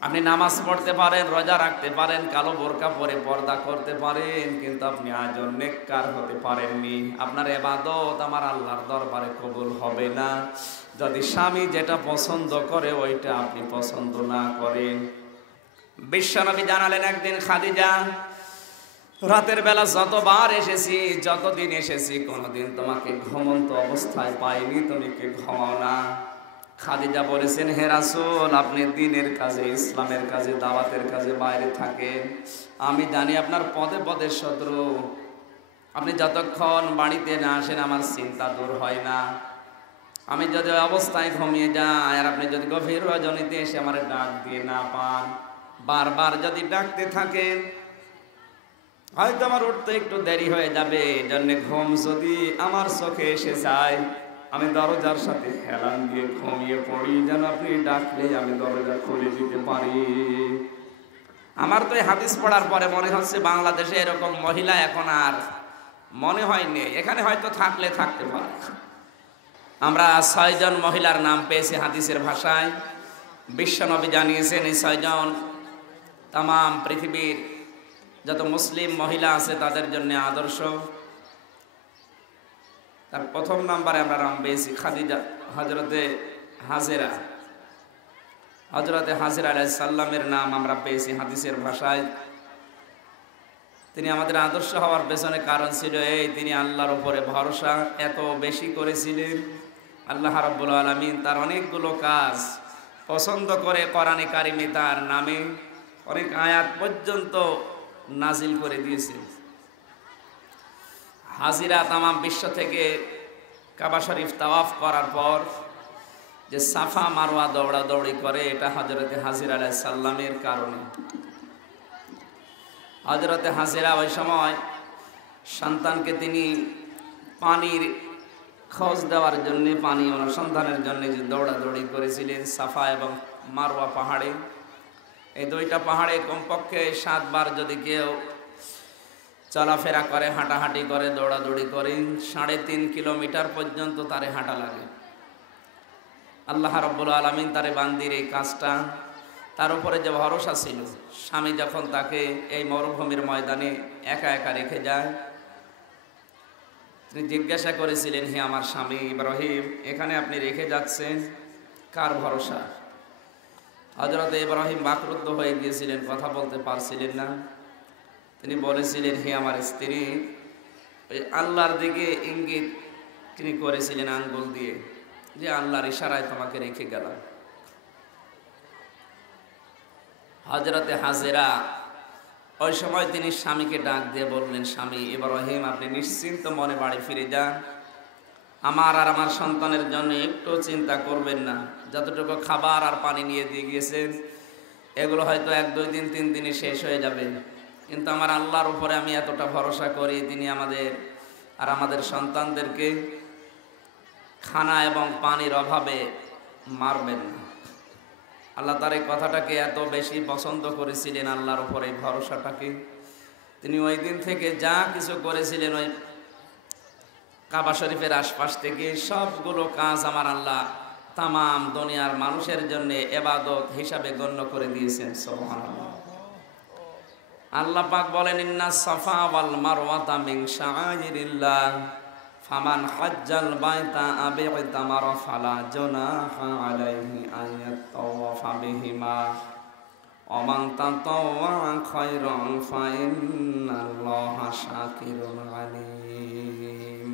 আপনি নামাজ পড়তে পারেন, রোজা রাখতে পারেন, কালো বোরকা পরে পর্দা করতে পারেন, কিন্তু আপনি আজও নেককার হতে পারেননি। আপনার ইবাদত আমার আল্লাহর দরবারে কবুল হবে না যদি স্বামী যেটা পছন্দ করে ওইটা আপনি পছন্দ না করেন। বিশ্বনবী জানালেন একদিন, খাদিজা, রাতের বেলা যতবার এসেছি, যতদিন এসেছি, কোনোদিন তোমাকে ঘুমন্ত অবস্থায় পাইনি, তুমি কি ঘুমাও না? খাদিজা বলেছেন, হে রাসূল, আপনি দ্বীনের কাজে, ইসলামের কাজে, দাওয়াতের কাজে বাইরে থাকেন, আমি জানি আপনার পদে পদে শত্রু, আপনি যতক্ষণ বাড়িতে না আসেন আমার চিন্তা দূর হয় না। আমি যদি অবস্থায় ঘুমিয়ে যাই আর আপনি যদি গভীর রজনীতে এসে আমার ডাক দিয়ে না পান, বারবার যদি ডাকতে থাকেন, হয়তো আমার উঠতে একটু দেরি হয়ে যাবে। এজন্য ঘুম যদি আমার চোখে এসে যায়, আমি দরজার সাথে হেলান দিয়ে ঘুমিয়ে পড়ি, যেন আপনি ডাকলে আমি দরজা খুলে দিতে পারি। আমার তো এই হাদিস পড়ার পরে মনে হচ্ছে বাংলাদেশে এরকম মহিলা এখন আর মনে হয়নি, এখানে হয়তো থাকলে থাকতে পারে। আমরা 6 জন মহিলার নাম পেয়েছি হাদিসের ভাষায়। বিশ্বনবী জানিয়েছেন এই 6 জন তাম পৃথিবীর যত মুসলিম মহিলা আছে তাদের জন্য আদর্শ। তার প্রথম নাম্বারে আমরা নাম পেয়েছি খাদিজা, হযরতে হাজেরা। হযরতে হাজেরা আলাইহিস সালামের নাম আমরা পেয়েছি হাদিসের ভাষায়। তিনি আমাদের আদর্শ হওয়ার পেছনে কারণ ছিল এই, তিনি আল্লাহর উপরে ভরসা এত বেশি করেছিলেন। আল্লাহ রাব্বুল আলামিন তার অনেকগুলো কাজ পছন্দ করে কোরআনে কারিমে তার নামে অনেক আয়াত পর্যন্ত নাজিল করে দিয়েছেন। হাজিরা তাম বিশ্ব থেকে কাবা শরীফ তাওয়াফ করার পর যে সাফা মারওয়া দৌড়াদৌড়ি করে, এটা হযরতে হাজিরা আলাইহিস সালামের কারণে। হযরতে হাজিরা ওই সময় সন্তানকে তিনি পানির খোঁজ দেওয়ার জন্য, পানি অনুসন্ধানের জন্য যে দৌড়াদৌড়ি করেছিলেন সাফা এবং মারওয়া পাহাড়ে। এই দুইটা পাহাড়ে কমপক্ষে 7 বার যদি কেউ চলাফেরা করে, হাঁটাহাঁটি করে, দৌড়াদৌড়ি করে, 3.5 কিলোমিটার পর্যন্ত তারে হাঁটা লাগে। আল্লাহ রাব্বুল আলামিন তারে বান্দির এই কাজটা, তার উপরে যে ভরসা ছিল, স্বামী যখন তাকে এই মরুভূমির ময়দানে একা একা রেখে যায়, তিনি জিজ্ঞাসা করেছিলেন, হে আমার স্বামী ইব্রাহিম, এখানে আপনি রেখে যাচ্ছেন কার ভরসা? হযরত ইব্রাহিম বাকরুদ্ধ হয়ে গিয়েছিলেন, কথা বলতে পারছিলেন না। তিনি বলেছিলেন, হে আমার স্ত্রী, ওই আল্লাহর দিকে ইঙ্গিত তিনি করেছিলেন আঙ্গুল দিয়ে, যে আল্লাহর ইশারায় তোমাকে রেখে গেলাম। হযরতে হাজেরা ওই সময় তিনি স্বামীকে ডাক দিয়ে বললেন, স্বামী ইব্রাহিম, আপনি নিশ্চিন্ত মনে বাড়ি ফিরে যান, আমার আর আমার সন্তানের জন্য একটু চিন্তা করবেন না। যতটুকু খাবার আর পানি নিয়ে দিয়ে গিয়েছেন, এগুলো হয়তো 1-2 দিন 3 দিনে শেষ হয়ে যাবে, কিন্তু আমার আল্লাহর উপরে আমি এতটা ভরসা করি, তিনি আমাদের আর আমাদের সন্তানদেরকে খানা এবং পানির অভাবে মারবেন না। আল্লাহ তার এই কথাটাকে এত বেশি পছন্দ করেছিলেন, আল্লাহর উপরে এই ভরসাটাকে। তিনি ওই দিন থেকে যা কিছু করেছিলেন, ওই কাবা শরীফের আশপাশ থেকে সবগুলো কাজ আমার আল্লাহ তাম দুনিয়ার মানুষের জন্য ইবাদত হিসাবে গণ্য করে দিয়েছেন। সুবহানাল্লাহ। আল্লাহ পাক বলেন, ইন্নাস সাফা ওয়াল মারওয়াতা মিন শাআইরিল্লাহ ফামান হাজ্জাল বাইতা আবি ইতামারা ফালা জুনাহা আলাইহি আন ইয়াতাওয়াফা বিহিমা ওয়া মান তাতাওয়া খায়রান ফা ইন্নাল্লাহা শাকিরুন আলিম।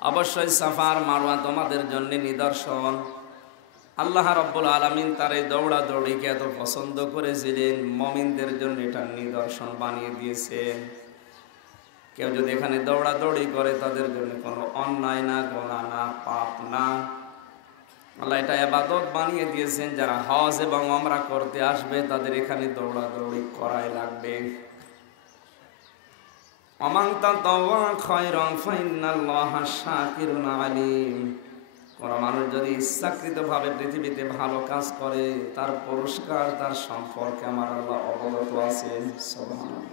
অবশ্যই সাফা আর মারওয়া তোমাদের জন্য নিদর্শন। আল্লাহ রাব্বুল আলামিন তার এই দৌড়াদৌড়িকে এত পছন্দ করেছিলেন, মুমিনদের জন্য এটা নিদর্শন বানিয়ে দিয়েছেন। কেউ যদি এখানে দৌড়াদৌড়ি করে, তাদের জন্য কোনো অন্যায় না, গুনাহ না, পাপ না। আল্লাহ এটা ইবাদত বানিয়ে দিয়েছেন। যারা হজ এবং উমরা করতে আসবে, তাদের এখানে দৌড়াদৌড়ি করাই লাগবে। ওমান তাতাওয়া খায়রান ফাইন্নাল্লাহা শাকিরুন আলিম। কোন মানুষ যদি ইচ্ছাকৃতভাবে পৃথিবীতে ভালো কাজ করে, তার পুরস্কার, তার সম্পর্কে আমার আল্লাহ অবগত আছেন। সুবহানাল্লাহ।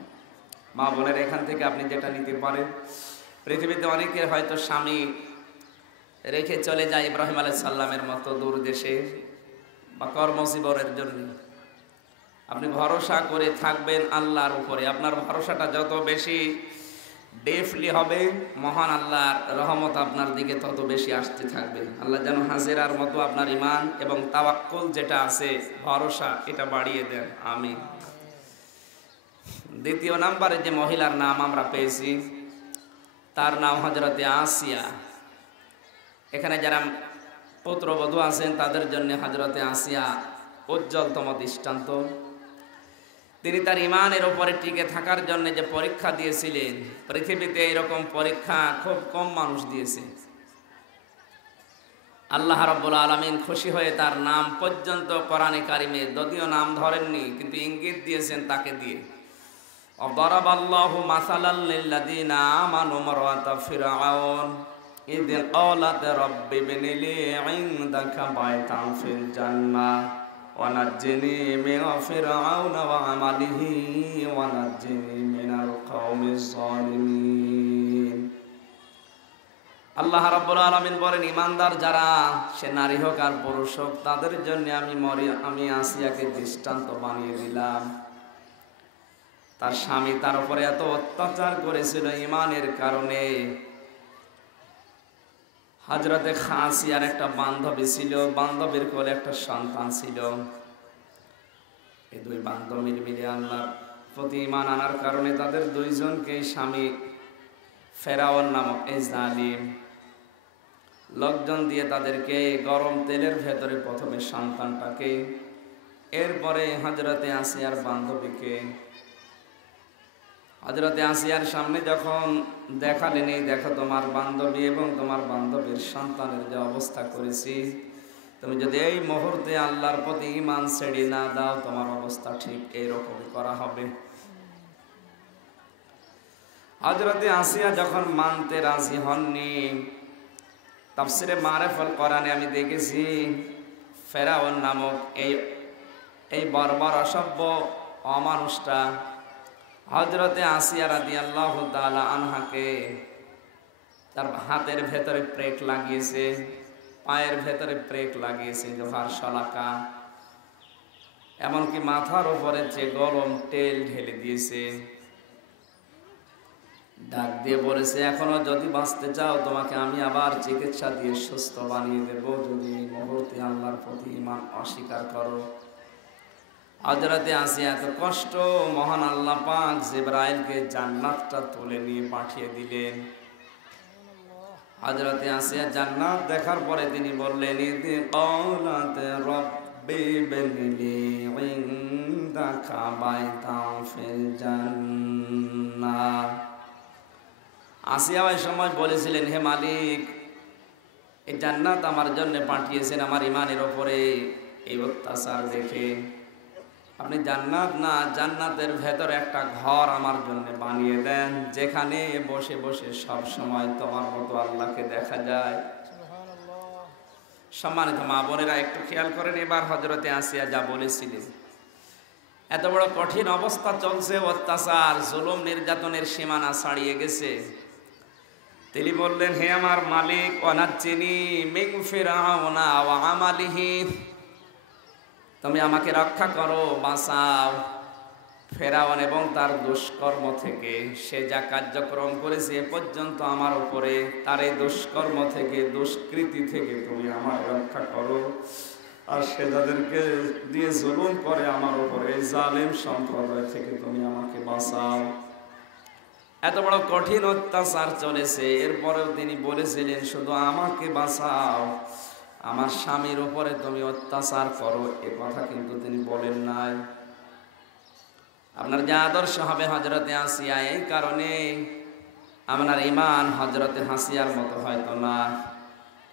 মা বোনের, এখান থেকে আপনি যেটা নিতে পারেন, পৃথিবীতে অনেকের হয়তো স্বামী রেখে চলে যায় ইব্রাহিম আলাইহিস সালামের মতো দূর দেশে, বা কর্মজীবনের জন্য। আপনি ভরসা করে থাকবেন আল্লাহর উপরে। আপনার ভরসাটা যত বেশি ডেফলি হবে, মহান আল্লাহর রহমত আপনার দিকে তত বেশি আসতে থাকবে। আল্লাহ যেন হাজেরার মতো আপনার ঈমান এবং তাওয়াক্কুল যেটা আছে, ভরসা, এটা বাড়িয়ে দেন। আমিন। দ্বিতীয় নাম্বারে যে মহিলার নাম আমরা পেয়েছি তার নাম হযরতে আসিয়া। এখানে যারা পুত্রবধূ আছেন তাদের জন্য হযরতে আসিয়া উজ্জ্বলতম দৃষ্টান্ত। তিনি তার ঈমানের উপরে টিকে থাকার জন্য যে পরীক্ষা দিয়েছিলেন, পৃথিবীতে এরকম পরীক্ষা খুব কম মানুষ দিয়েছে। আল্লাহ রাব্বুল আলামিন খুশি হয়ে তার নাম পর্যন্ত কোরআনে কারিমে, যদিও নাম ধরেননি কিন্তু ইঙ্গিত দিয়েছেন তাকে দিয়ে। অদরাবাল্লাহু মাসালাল লিল্লাযিনা আমানু মারওয়াতা ফিরআউন ইয ক্বালাত রাব্বি ইবনি লি ইনদাকা বাইতান ফিল জান্নাহ ওয়া নাজ্জিনি মিন ফিরআউনা ওয়া আমালিহি ওয়া নাজ্জিনি মিনাল কওমিজ জালিমিন। আল্লাহ রাব্বুল আলামিন বলেন, ঈমানদার যারা, সে নারী হোক আর পুরুষ হোক, তাদের জন্য আমি আসিয়াকে দৃষ্টান্ত বানিয়ে দিলাম। তার স্বামী তার উপরে এত অত্যাচার করেছিল ঈমানের কারণে। হযরতে আসিয়ার একটা বান্ধবী ছিল, বান্ধবীর কোলে একটা সন্তান ছিল। এই দুই বান্ধবী মিলে আল্লাহর প্রতি ঈমান আনার কারণে তাদের দুইজনকে স্বামী ফেরাউন নামক এই জালিম লোকজন দিয়ে তাদেরকে গরম তেলের ভেতরে প্রথমে সন্তানটাকে, এরপরে হযরতে আসিয়ার বান্ধবীকে। হযরতে আসিয়ার সামনে যখন দেখালেন, এই দেখো তোমার বান্ধবী এবং তোমার বান্ধবীর সন্তানের যে অবস্থা করেছি, তুমি যদি এই মুহূর্তে আল্লাহর প্রতি ঈমান ছেড়ে না দাও, তোমার অবস্থা ঠিক এইরকমই করা হবে। হযরতে আসিয়া যখন মানতে রাজি হননি, তাফসিরে মারিফাতুল কোরআনে আমি দেখেছি ফেরাউন নামক এই বর্বর অসভ্য অমানুষটা হযরতে আসিয়া রাদিয়াল্লাহু তাআলা আনহাকে তার হাতের ভেতরে প্রেক লাগিয়েছে, পায়ের ভেতরে প্রেক লাগিয়েছে, লোহার শলাকা, এমনকি মাথার উপরে যে গরম তেল ঢেলে দিয়েছে। ডাক দিয়ে বলেছে, এখনো যদি বাঁচতে চাও তোমাকে আমি আবার চিকিৎসা দিয়ে সুস্থ বানিয়ে দেব, যদি এই মুহূর্তে আল্লাহর প্রতি ঈমান অস্বীকার করো। হযরতে আসিয়া এত কষ্ট, মহান আল্লাহ পাক জিবরাইলকে জান্নাতটা তুলে নিয়ে পাঠিয়ে দিলেন। হযরতে আসিয়া জান্নাত দেখার পরে তিনি বললেন, ইয ক্বালাত রাব্বি ইবনি লি ইনদাকা বাইতান ফিল জান্নাহ। আসিয়া ওই সময় বলেছিলেন, হে মালিক, এই জান্নাত আমার জন্য পাঠিয়েছেন আমার ঈমানের উপরে এই অত্যাচার দেখে। আপনি জান্নাত না, জান্নাতের ভেতরে একটা ঘর আমার জন্য বানিয়ে দেন, যেখানে বসে বসে সব সময় তোমার মতো আল্লাহকে দেখা যায়। সম্মানিত মা বোনেরা, একটু খেয়াল করেন এবার হযরতে আসিয়া যা বলেছিলেন। এত বড় কঠিন অবস্থা চলছে, অত্যাচার, জুলুম, নির্যাতনের সীমানা ছাড়িয়ে গেছে। তিনি বললেন, হে আমার মালিক, ওয়ানাজ্জিনি মিন ফিরআউনা ওয়া আমালিহি, তুমি আমাকে রক্ষা করো, বাঁচাও ফেরাউন এবং তার দুষ্কর্ম থেকে। সে যা কার্যক্রম করেছে এ পর্যন্ত আমার উপরে, তার এই দুষ্কর্ম থেকে, দুষ্কৃতি থেকে তুমি আমার রক্ষা করো। আর সে যাদেরকে দিয়ে জুলুম করে আমার উপরে, এই জালেম সম্প্রদায় থেকে তুমি আমাকে বাঁচাও। এত বড় কঠিন অত্যাচার চলেছে, এরপরেও তিনি বলেছিলেন, শুধু আমাকে বাঁচাও, আমার স্বামীর উপরে তুমি অত্যাচার করো, এ কথা কিন্তু তিনি বলেন নাই। আপনার যে আদর্শ হবে হযরতে আসিয়া, এই কারণে আপনার ঈমান হযরতে আসিয়ার মতো হয়তো না,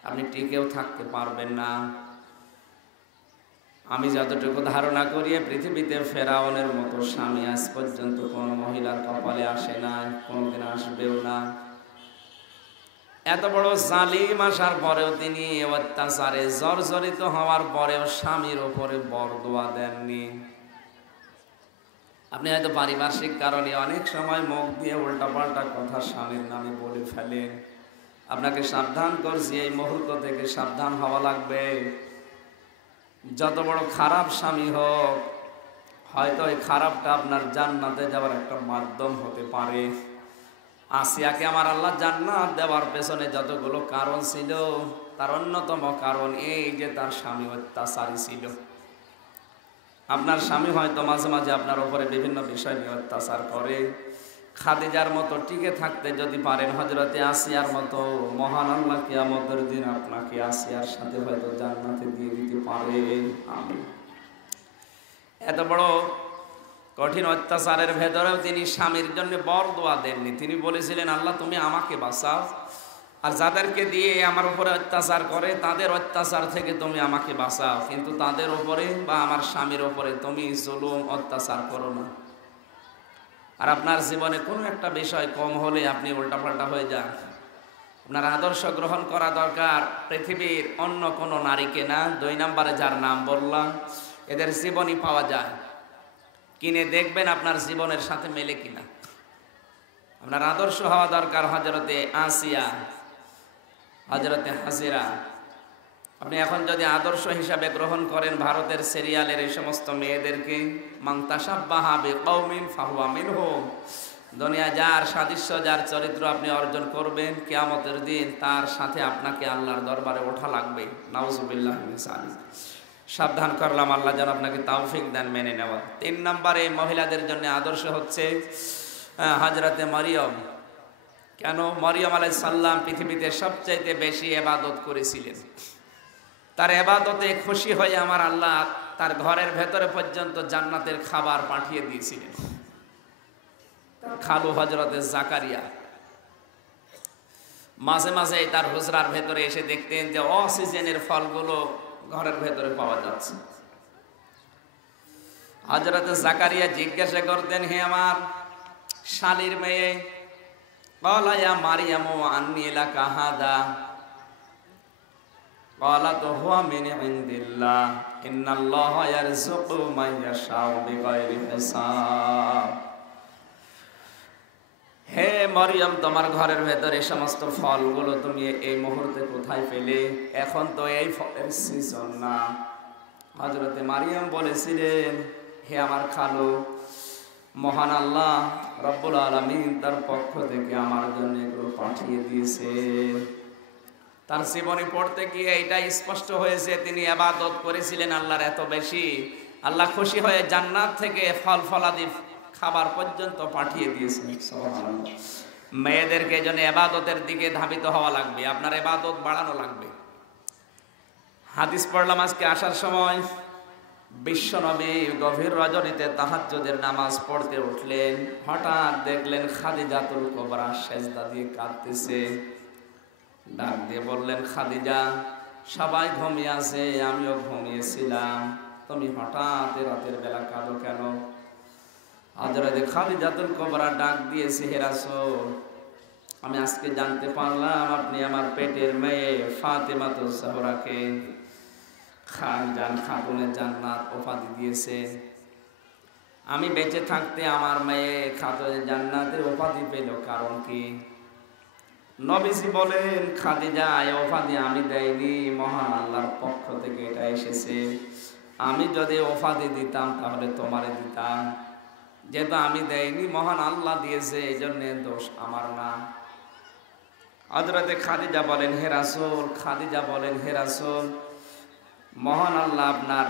আপনি টিকেও থাকতে পারবেন না। আমি যতটুকু ধারণা করি, পৃথিবীতে ফেরাউনের মতো স্বামী আজ পর্যন্ত কোনো মহিলার কপালে আসে না, কোনোদিন আসবেও না। এত বড় জালিম আসার পরেও তিনি অত্যাচারে জর্জরিত হওয়ার পরেও স্বামীর উপরে বরদোয়া দেননি। আপনি হয়তো পারিপার্শ্বিক কারণে অনেক সময় মুখ দিয়ে উল্টাপাল্টা কথা স্বামীর নামে বলে ফেলেন। আপনাকে সাবধান করছি, এই মুহূর্ত থেকে সাবধান হওয়া লাগবে। যত বড় খারাপ স্বামী হোক, হয়তো এই খারাপটা আপনার জান্নাতে যাওয়ার একটা মাধ্যম হতে পারে। আসিয়াকে আমার আল্লাহ জান্নাত দেওয়ার পেছনে যতগুলো কারণ ছিল, তার অন্যতম কারণ এই যে তার স্বামী অত্যাচারী ছিল। আপনার স্বামী হয়তো মাঝে মাঝে আপনার উপরে বিভিন্ন বিষয় নিয়ে অত্যাচার করে। খাদিজার মতো টিকে থাকতে যদি পারেন, হযরতে আসিয়ার মতো, মহান আল্লাহ কিয়ামতের দিন আপনাকে আসিয়ার সাথে হয়তো জান্নাতে দিয়ে দিতে পারেন। আমিন। এত বড় কঠিন অত্যাচারের ভেতরেও তিনি স্বামীর জন্য বরদোয়া দেননি। তিনি বলেছিলেন, আল্লাহ তুমি আমাকে বাঁচাও, আর যাদেরকে দিয়ে আমার উপরে অত্যাচার করে তাদের অত্যাচার থেকে তুমি আমাকে বাঁচাও, কিন্তু তাদের উপরে বা আমার স্বামীর উপরে তুমি জুলুম অত্যাচার করো না। আর আপনার জীবনে কোনো একটা বিষয় কম হলে আপনি উল্টাপাল্টা হয়ে যান। আপনার আদর্শ গ্রহণ করা দরকার পৃথিবীর অন্য কোনো নারীকে না। 2 নম্বরে যার নাম বললাম, এদের জীবনী পাওয়া যায়, কিনে দেখবেন আপনার জীবনের সাথে মেলে কিনা। আপনার আদর্শ হওয়া দরকার হযরতে আসিয়া, হযরতে হাসিরা। আপনি এখন যদি আদর্শ হিসাবে গ্রহণ করেন ভারতের সিরিয়ালের এই সমস্ত মেয়েদেরকে, মান তাশাব্বাহা বিকওমিন ফাহুয়া মিনহুম, দুনিয়া যার সাদৃশ্য, যার চরিত্র আপনি অর্জন করবেন, কিয়ামতের দিন তার সাথে আপনাকে আল্লাহর দরবারে ওঠা লাগবে। নাউজুবিল্লাহি মিন যালিক। সাবধান করলাম, আল্লাহ যেন আপনাকে তৌফিক দেন মেনে নেওয়া। 3 নম্বরে মহিলাদের জন্য আদর্শ হচ্ছে হযরতে মরিয়ম। কেন? মরিয়ম আলাইহিস সালাম পৃথিবীতে সবচাইতে বেশি ইবাদত করেছিলেন। তার ইবাদতে খুশি হয়ে আমার আল্লাহ তার ঘরের ভেতরে পর্যন্ত জান্নাতের খাবার পাঠিয়ে দিয়েছিলেন। খালু হযরতে জাকারিয়া মাঝে মাঝে তার হুজরার ভেতরে এসে দেখতেন যে অসিজনের ফলগুলো ঘরের ভেতরে পাওয়া যাচ্ছে। হযরতে জাকারিয়া জিজ্ঞাসা করতেন, হে আমার শালীর মেয়ে, ক্বালা ইয়া মারইয়ামু আন্নী লাকা হাদা, ক্বালাত হুয়া মিন ইনদিল্লাহ, ইন্নাল্লাহা ইয়ারযুকু মান ইয়াশাউ বিগাইরি হিসাব। হে মরিয়ম, তোমার ঘরের ভেতরে সমস্ত ফলগুলো তুমি এই মুহূর্তে কোথায় পেলে? এখন তো এই ফলের সিজন না। হযরতে মারিয়াম বলেছিলেন, হে আমার খালু, মহান আল্লাহ রব্বুল আলামিন তার পক্ষ থেকে আমার জন্য এগুলো পাঠিয়ে দিয়েছে। তার জীবনী পড়তে গিয়ে এটা স্পষ্ট হয়েছে, তিনি ইবাদত করেছিলেন আল্লাহর এত বেশি, আল্লাহ খুশি হয়ে জান্নাত থেকে ফল ফলাদি খাবার পর্যন্ত পাঠিয়ে দিয়েছেন। সুবহানাল্লাহ। মেয়েদেরকে জন্য ইবাদতের দিকে ধাবিত হওয়া লাগবে, আপনার ইবাদত বাড়ানো লাগবে। হাদিস পড়লাম আজকে আসার সময়, বিশ্বনবী গভীর রজনীতে তাহাজ্জুদের নামাজ পড়তে উঠলেন। হঠাৎ দেখলেন খাদিজাতুল কুবরা সেজদা দিয়ে কাঁদতেছে। ডাক দিয়ে বললেন, খাদিজা, সবাই ঘুমিয়ে আছে, আমিও ঘুমিয়েছিলাম, তুমি হঠাৎ রাতের বেলা কাঁদো কেন? হযরতে খাদিজাতুল কুবরা ডাক দিয়েছে, হে রাসূল, আমি আজকে জানতে পারলাম আপনি আমার পেটের মেয়ে ফাতেমাতুজ জাহরাকে খাতুনে জান্নাত উপাধি দিয়েছে। আমি বেঁচে থাকতে আমার মেয়ে খাতুনে জান্নাতের উপাধি পেল কারণ কি? নবীজি বলেন, খাদিজা, এই উপাধি আমি দেইনি, মহান আল্লাহর পক্ষ থেকে এটা এসেছে। আমি যদি উপাধি দিতাম তাহলে তোমারে দিতাম, যেহেতু আমি দেইনি, মহান আল্লাহ দিয়েছে, এই জন্য দোষ আমার না। হযরতে খাদিজা বলেন, হে রাসূল, খাদিজা বলেন, হে রাসূল, মহান আল্লাহ আপনার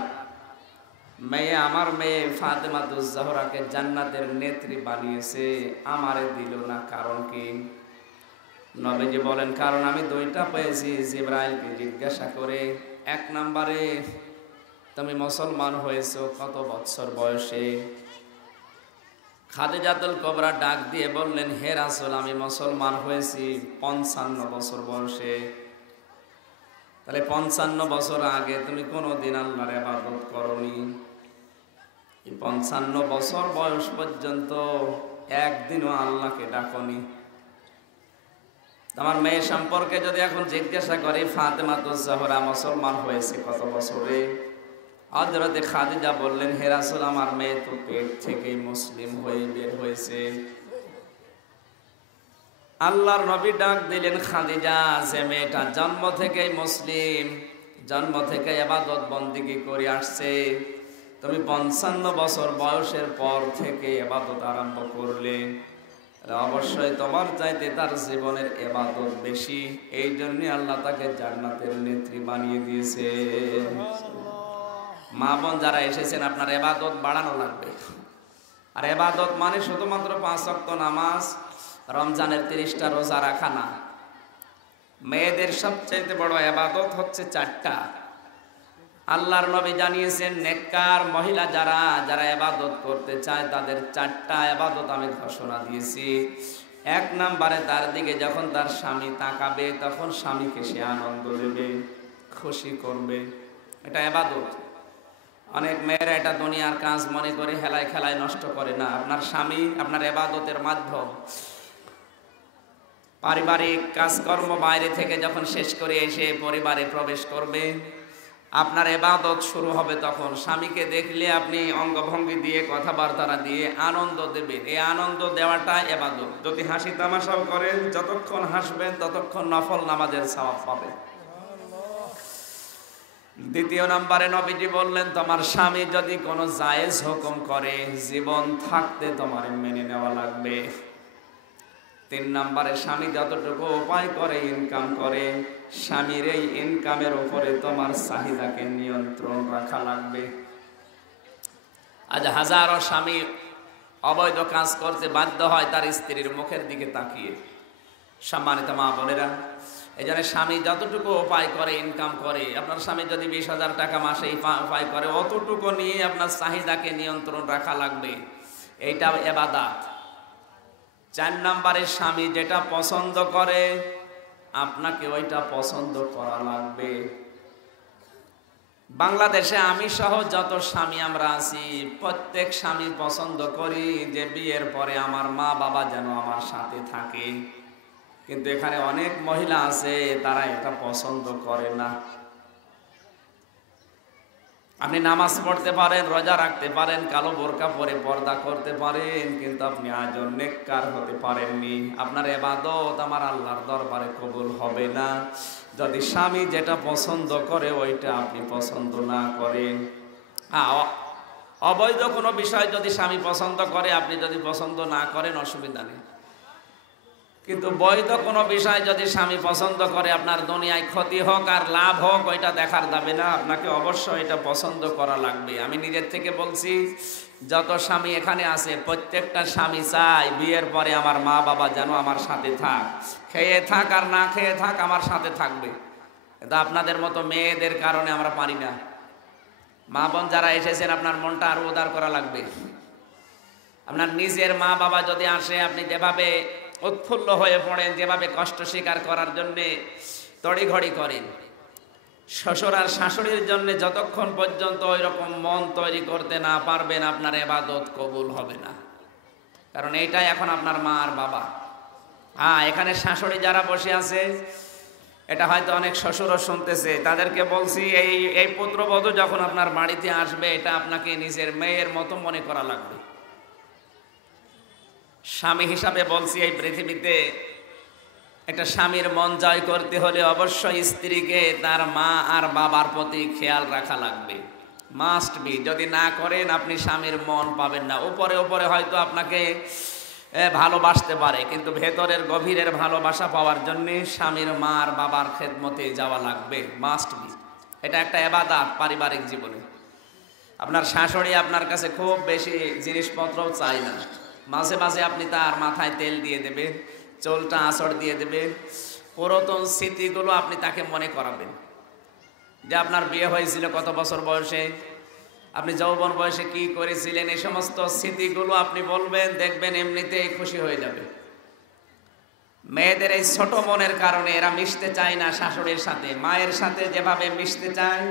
মেয়ে, আমার মেয়ে ফাতেমাতুজ জাহরাকে জান্নাতের নেত্রী বানিয়েছে, আমারে দিল না, কারণ কি? নবীজি বলেন, কারণ আমি 2টা পেয়েছি জিবরাইলকে জিজ্ঞাসা করে। 1 নম্বরে, তুমি মুসলমান হয়েছো কত বছর বয়সে? খাদিজাতুল কুবরা ডাক দিয়ে বললেন, হে রাসূল, আমি মুসলমান হয়েছি 55 বছর বয়সে। তাহলে 55 বছর আগে তুমি কোনোদিন আল্লাহর ইবাদত করনি। এই 55 বছর বয়স পর্যন্ত একদিনও আল্লাহকে ডাকনি। আমার মেয়ে সম্পর্কে যদি এখন জিজ্ঞাসা করি, ফাতেমাতুজ জাহরা মুসলমান হয়েছে কত বছরে? হযরতে খাদিজা বললেন, হে রাসূল, আমার মেয়ে তো পেট থেকে মুসলিম হয়ে বের হয়েছে। আল্লাহর নবী ডাক দিলেন, খাদিজা, যে মেয়েটা জন্ম থেকেই মুসলিম, জন্ম থেকে ইবাদত বন্দেগী করে আসছে, তুমি 55 বছর বয়সের পর থেকে ইবাদত আরম্ভ করলে, অবশ্যই তোমার চাইতে তার জীবনের ইবাদত বেশি। এই জন্য আল্লাহ তাকে জান্নাতের নেত্রী বানিয়ে দিয়েছে। মা বোন যারা এসেছেন, আপনার ইবাদত বাড়ানো লাগবে। আর ইবাদত মানে শুধুমাত্র 5 ওয়াক্ত নামাজ, রমজানের 30টা রোজা রাখা না। মেয়েদের সবচেয়ে বড় ইবাদত হচ্ছে 4টা। আল্লাহর নবী জানিয়েছেন, নেককার মহিলা যারা যারা ইবাদত করতে চায় তাদের 4টা ইবাদত আমি ঘোষণা দিয়েছি। 1 নম্বরে তার দিকে যখন তার স্বামী তাকাবে তখন স্বামীকে সে আনন্দ দেবে, খুশি করবে, এটা ইবাদত। অনেক মেয়েরা এটা দুনিয়ার কাজ মনে করে হেলায় খেলায় নষ্ট করে না। আপনার স্বামী আপনার ইবাদতের মাধ্যম। পারিবারিক কাজকর্ম বাইরে থেকে যখন শেষ করে এসে পরিবারে প্রবেশ করবে, আপনার ইবাদত শুরু হবে। তখন স্বামীকে দেখলে আপনি অঙ্গভঙ্গি দিয়ে, কথাবার্তা দিয়ে আনন্দ দেবেন। এই আনন্দ দেওয়াটা ইবাদত। যদি হাসি তামাশাও করেন, যতক্ষণ হাসবেন ততক্ষণ নফল নামাজের সওয়াব পাবেন। দ্বিতীয় নম্বরে নবীজি বললেন, তোমার স্বামী যদি কোনো জায়েজ হুকুম করে, জীবন থাকতে তোমার মেনে নেওয়া লাগবে। 3 নম্বরে স্বামী যতটুকু উপায় করে ইনকাম করে, স্বামীর এই ইনকামের উপরে তোমার চাহিদাকে নিয়ন্ত্রণ রাখা লাগবে। আজ হাজারো স্বামী অবৈধ কাজ করতে বাধ্য হয় তার স্ত্রীর মুখের দিকে তাকিয়ে। সম্মানিত মা বোনেরা, এই জন্য স্বামী যতটুকু উপায় করে ইনকাম করে, আপনার স্বামী যদি 20,000 টাকা মাসে উপায় করে, অতটুকু নিয়ে আপনার চাহিদাকে নিয়ন্ত্রণ রাখা লাগবে। এইটা ইবাদত। 4 নম্বরে স্বামী যেটা পছন্দ করে আপনাকে ওইটা পছন্দ করা লাগবে। বাংলাদেশে আমি সহ যত স্বামী আমরা আছি, প্রত্যেক স্বামী পছন্দ করি যে বিয়ের পরে আমার মা বাবা যেন আমার সাথে থাকে। কিন্তু এখানে অনেক মহিলা আছে তারা এটা পছন্দ করে না। আপনি নামাজ পড়তে পারেন, রোজা রাখতে পারেন, কালো বোরকা পরে পর্দা করতে পারেন, কিন্তু আপনি আজও নেককার হতে পারেননি। আপনার ইবাদত আমার আল্লাহর দরবারে কবুল হবে না যদি স্বামী যেটা পছন্দ করে ওইটা আপনি পছন্দ না করেন। অবৈধ কোনো বিষয় যদি স্বামী পছন্দ করে, আপনি যদি পছন্দ না করেন অসুবিধা নেই। কিন্তু বৈধ কোনো বিষয় যদি স্বামী পছন্দ করে, আপনার দুনিয়ায় ক্ষতি হোক আর লাভ হোক ওইটা দেখার যাবে না, আপনাকে অবশ্যই এটা পছন্দ করা লাগবে। আমি নিজের থেকে বলছি, যত স্বামী এখানে আছে প্রত্যেকটা স্বামী চায় বিয়ের পরে আমার মা বাবা যেন আমার সাথে থাক, খেয়ে থাক আর না খেয়ে থাক আমার সাথে থাকবে। কিন্তু আপনাদের মতো মেয়েদের কারণে আমরা পারি না। মা বোন যারা এসেছেন, আপনার মনটা আরো উদার করা লাগবে। আপনার নিজের মা বাবা যদি আসে, আপনি যেভাবে উৎফুল্ল হয়ে পড়েন, যেভাবে কষ্ট স্বীকার করার জন্যে তড়িঘড়ি করেন, শ্বশুর আর শাশুড়ির জন্য যতক্ষণ পর্যন্ত ওই রকম মন তৈরি করতে না পারবেন, আপনার ইবাদত কবুল হবে না। কারণ এইটাই এখন আপনার মা আর বাবা। এখানে শাশুড়ি যারা বসে আছে, এটা হয়তো অনেক শ্বশুরও শুনতেছে, তাদেরকে বলছি এই পুত্রবধূ যখন আপনার বাড়িতে আসবে, এটা আপনাকে নিজের মেয়ের মতো মনে করা লাগবে। স্বামী হিসাবে বলছি, এই পৃথিবীতে একটা স্বামীর মন জয় করতে হলে অবশ্যই স্ত্রীকে তার মা আর বাবার প্রতি খেয়াল রাখা লাগবে, মাস্ট বি। যদি না করেন আপনি স্বামীর মন পাবেন না। উপরে উপরে হয়তো আপনাকে ভালোবাসতে পারে, কিন্তু ভেতরের গভীরের ভালোবাসা পাওয়ার জন্য স্বামীর মা আর বাবার খেদমতে যাওয়া লাগবে, মাস্ট বি। এটা একটা ইবাদত পারিবারিক জীবনে। আপনার শাশুড়ি আপনার কাছে খুব বেশি জিনিসপত্রও চায় না, মাঝে মাঝে আপনি তার মাথায় তেল দিয়ে দেবেন, চুলটা আঁচড় দিয়ে দেবেন, পুরাতন স্মৃতিগুলো আপনি তাকে মনে করাবেন। যে আপনার বিয়ে হয়েছিল কত বছর বয়সে, আপনি যৌবন বয়সে কি করেছিলেন, এই সমস্ত স্মৃতিগুলো আপনি বলবেন, দেখবেন এমনিতেই খুশি হয়ে যাবে। মেয়েদের এই ছোট মনের কারণে এরা মিশতে চায় না শাশুড়ির সাথে। মায়ের সাথে যেভাবে মিশতে চায়,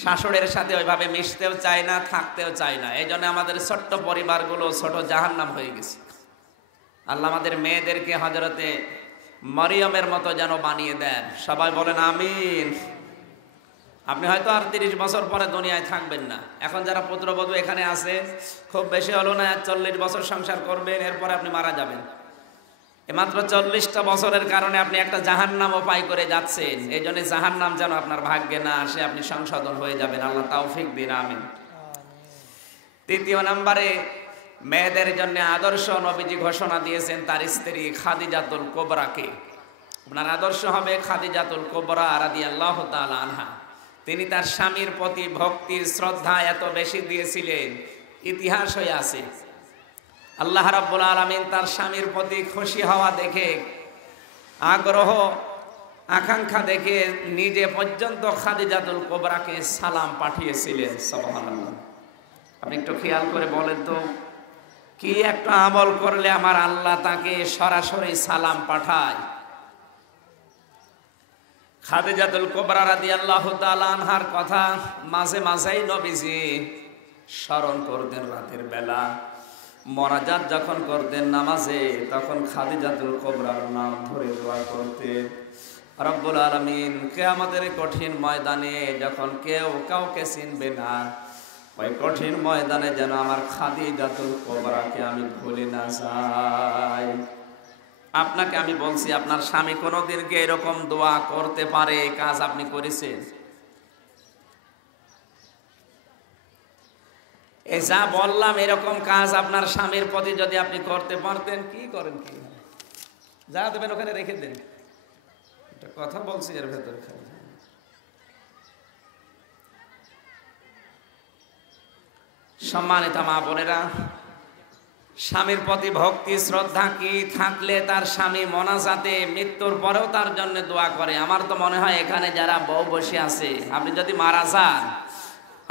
শাশুড়ের সাথে ওইভাবে মিশতেও চায় না, থাকতেও চায় না। এই জন্য আমাদের ছোট্ট পরিবারগুলো ছোট জাহান্নাম হয়ে গেছে। আল্লাহ আমাদের মেয়েদেরকে হযরতে মরিয়মের মতো যেন বানিয়ে দেন। সবাই বলেন আমিন। আপনি হয়তো আর 30 বছর পরে দুনিয়ায় থাকবেন না। এখন যারা পুত্রবধূ এখানে আছে, খুব বেশি হলো না 40 বছর সংসার করবেন, এরপরে আপনি মারা যাবেন। মাত্র 40টা বছরের কারণে আপনি একটা জাহান্নাম উপায় করে যাচ্ছেন। এই জন্য জাহান্নাম যেন আপনার ভাগ্যে না আসে, আপনি সংশোধন হয়ে যাবেন। আল্লাহ তৌফিক দিন, আমিন। তৃতীয় নম্বরে মেয়েদের জন্য আদর্শ নবীজি ঘোষণা দিয়েছেন তার স্ত্রী খাদিজাতুল কুবরাকে। আপনার আদর্শ হবে খাদিজাতুল কুবরা রাদিয়াল্লাহু তাআলা আনহা। তিনি তার স্বামীর প্রতি ভক্তির শ্রদ্ধা এত বেশি দিয়েছিলেন, ইতিহাস হয়ে আছে। আল্লাহ রাব্বুল আলামিন তার স্বামীর প্রতি খুশি হওয়া দেখে, আগ্রহ আকাঙ্ক্ষা দেখে নিজে পর্যন্ত খাদিজাতুল কুবরাকে সালাম পাঠিয়েছিলেন। সুবহানাল্লাহ। আপনি একটু খেয়াল করে বলেন তো, কি একটা আমল করলে আমার আল্লাহ তাকে সরাসরি সালাম পাঠায়? খাদিজাতুল কুবরা রাদিয়াল্লাহু তাআলা আনহার কথা মাঝে মাঝেই নবীজি স্মরণ করতেন। রাতের বেলা মোনাজাত যখন করতেন নামাজে, তখন খাদিজাতুল কুবরার নাম ধরে দোয়া করতেন। রব্বুল আলামিন কিয়ামতের কঠিন ময়দানে যখন কেউ কাউকে চিনবে না, ওই কঠিন ময়দানে যেন আমার খাদিজাতুল কুবরাকে আমি ভুলে না যাই। আপনাকে আমি বলছি, আপনার স্বামী কোনোদিন কি এরকম দোয়া করতে পারে? এই কাজ আপনি করেছেন? এই যা বললাম, এরকম কাজ আপনার স্বামীর প্রতি যদি আপনি করতে পারতেন, কি করেন? কি যা দেবেন ওখানে রেখে দেন। একটা কথা বলছি এর ভেতরে। সম্মানিত মা বোনেরা, স্বামীর প্রতি ভক্তি শ্রদ্ধা কি থাকলে তার স্বামী মোনাজাতে মৃত্যুর পরেও তার জন্য দোয়া করে? আমার তো মনে হয় এখানে যারা বউ বসে আছে, আপনি যদি মারা যান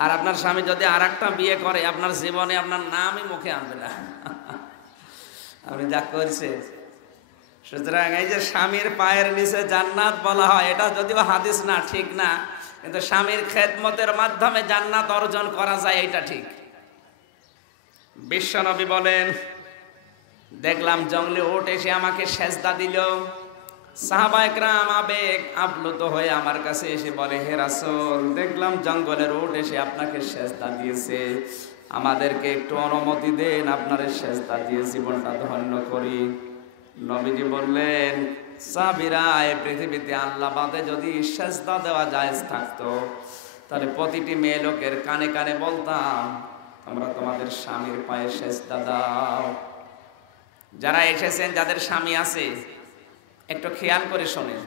আর আপনার স্বামী যদি আর একটা বিয়ে করে, আপনার জীবনে আপনার নামই মুখে আনবে না। আপনি যা করছে। সুতরাং এই যে স্বামীর পায়ের নিচে জান্নাত বলা হয়, এটা যদিও হাদিস না, ঠিক না, কিন্তু স্বামীর খেদমতের মাধ্যমে জান্নাত অর্জন করা যায়, এটা ঠিক। বিশ্বনবী বলেন, দেখলাম জঙ্গলে উট এসে আমাকে সেজদা দিল। সাহাবায়ে কেরাম আবেগ আপ্লুত হয়ে আমার কাছে এসে বলে, হে রাসূল, দেখলাম জঙ্গলের উট এসে আপনাকে সেজদা দিয়েছে, আমাদেরকে একটু অনুমতি দেন, আপনার সেজদা দিয়ে জীবনটা ধন্য করি। নবীজি বললেন, সাহাবীরা, এই পৃথিবীতে আল্লাহ বাদে যদি সেজদা দেওয়া জায়েজ থাকতো, তাহলে প্রতিটি মেয়ে লোকের কানে কানে বলতাম, আমরা তোমাদের স্বামীর পায়ে সেজদা দাও। যারা এসেছেন, যাদের স্বামী আছে, একটু খেয়াল করে শোনেন।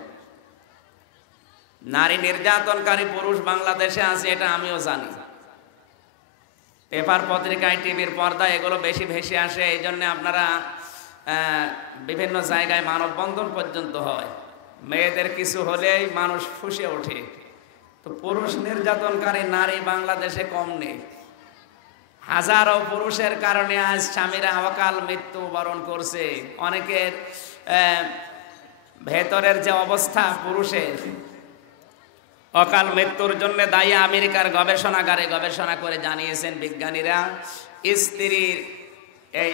নারী নির্যাতনকারী পুরুষ বাংলাদেশে আছে, এটা আমিও জানি। পেপার পত্রিকায়, টিভির পর্দায় এগুলো বেশি ভেসে আসে। এই জন্য আপনারা বিভিন্ন জায়গায় মানববন্ধন পর্যন্ত হয়। মেয়েদের কিছু হলেই মানুষ ফুঁসে ওঠে। তো পুরুষ নির্যাতনকারী নারী বাংলাদেশে কম নেই। হাজারো পুরুষের কারণে আজ স্বামীরা অকাল মৃত্যু বরণ করছে। অনেকের ভেতরের যে অবস্থা পুরুষের, অকাল মৃত্যুর জন্য দায়ী আমেরিকার গবেষণাগারে গবেষণা করে জানিয়েছেন বিজ্ঞানীরা, স্ত্রীর এই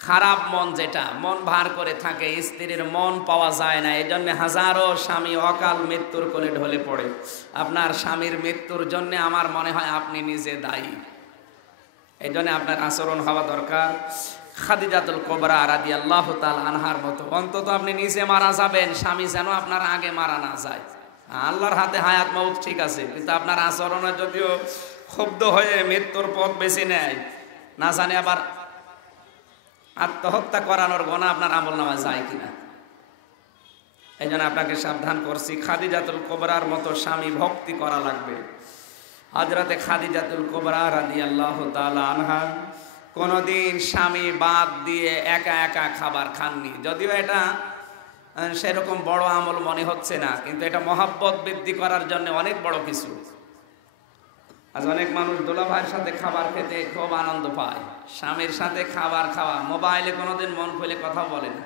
খারাপ মন, যেটা মন ভার করে থাকে, স্ত্রীর মন পাওয়া যায় না। এই জন্য হাজারো স্বামী অকাল মৃত্যুর কোলে ঢলে পড়ে। আপনার স্বামীর মৃত্যুর জন্য আমার মনে হয় আপনি নিজে দায়ী। এই জন্য আপনার আচরণ হওয়া দরকার খাদিজাতুল কুবরা রাদিয়াল্লাহু তাআলা আনহার মতো। অন্তত আপনি নিজে মারা যাবেন, স্বামী যেন আপনার আগে মারা না যায়। আল্লাহর হাতে হায়াত মউত ঠিক আছে, কিন্তু আপনার আচরণে যদিও ক্ষুব্ধ হয়ে মৃত্যুর পথ বেছে নেয়, না জানে আবার আত্মহত্যা করানোর গুনাহ আপনার আমলনামায় যায় কিনা। এই জন্য আপনাকে সাবধান করছি, খাদিজাতুল কুবরার মতো স্বামী ভক্তি করা লাগবে। হযরতে খাদিজাতুল কুবরা রাদিয়াল্লাহু তাআলা আনহা কোনদিন স্বামী বাদ দিয়ে একা একা খাবার খাননি। যদিও এটা সেরকম বড় আমল মনে হচ্ছে না, কিন্তু এটা মহব্বত বৃদ্ধি করার জন্য অনেক বড় কিছু। আজ অনেক মানুষ দুলা ভাইয়ের সাথে খাবার খেতে খুব আনন্দ পায়, স্বামীর সাথে খাবার খাওয়া, মোবাইলে কোনোদিন মন খুলে কথা বলে না।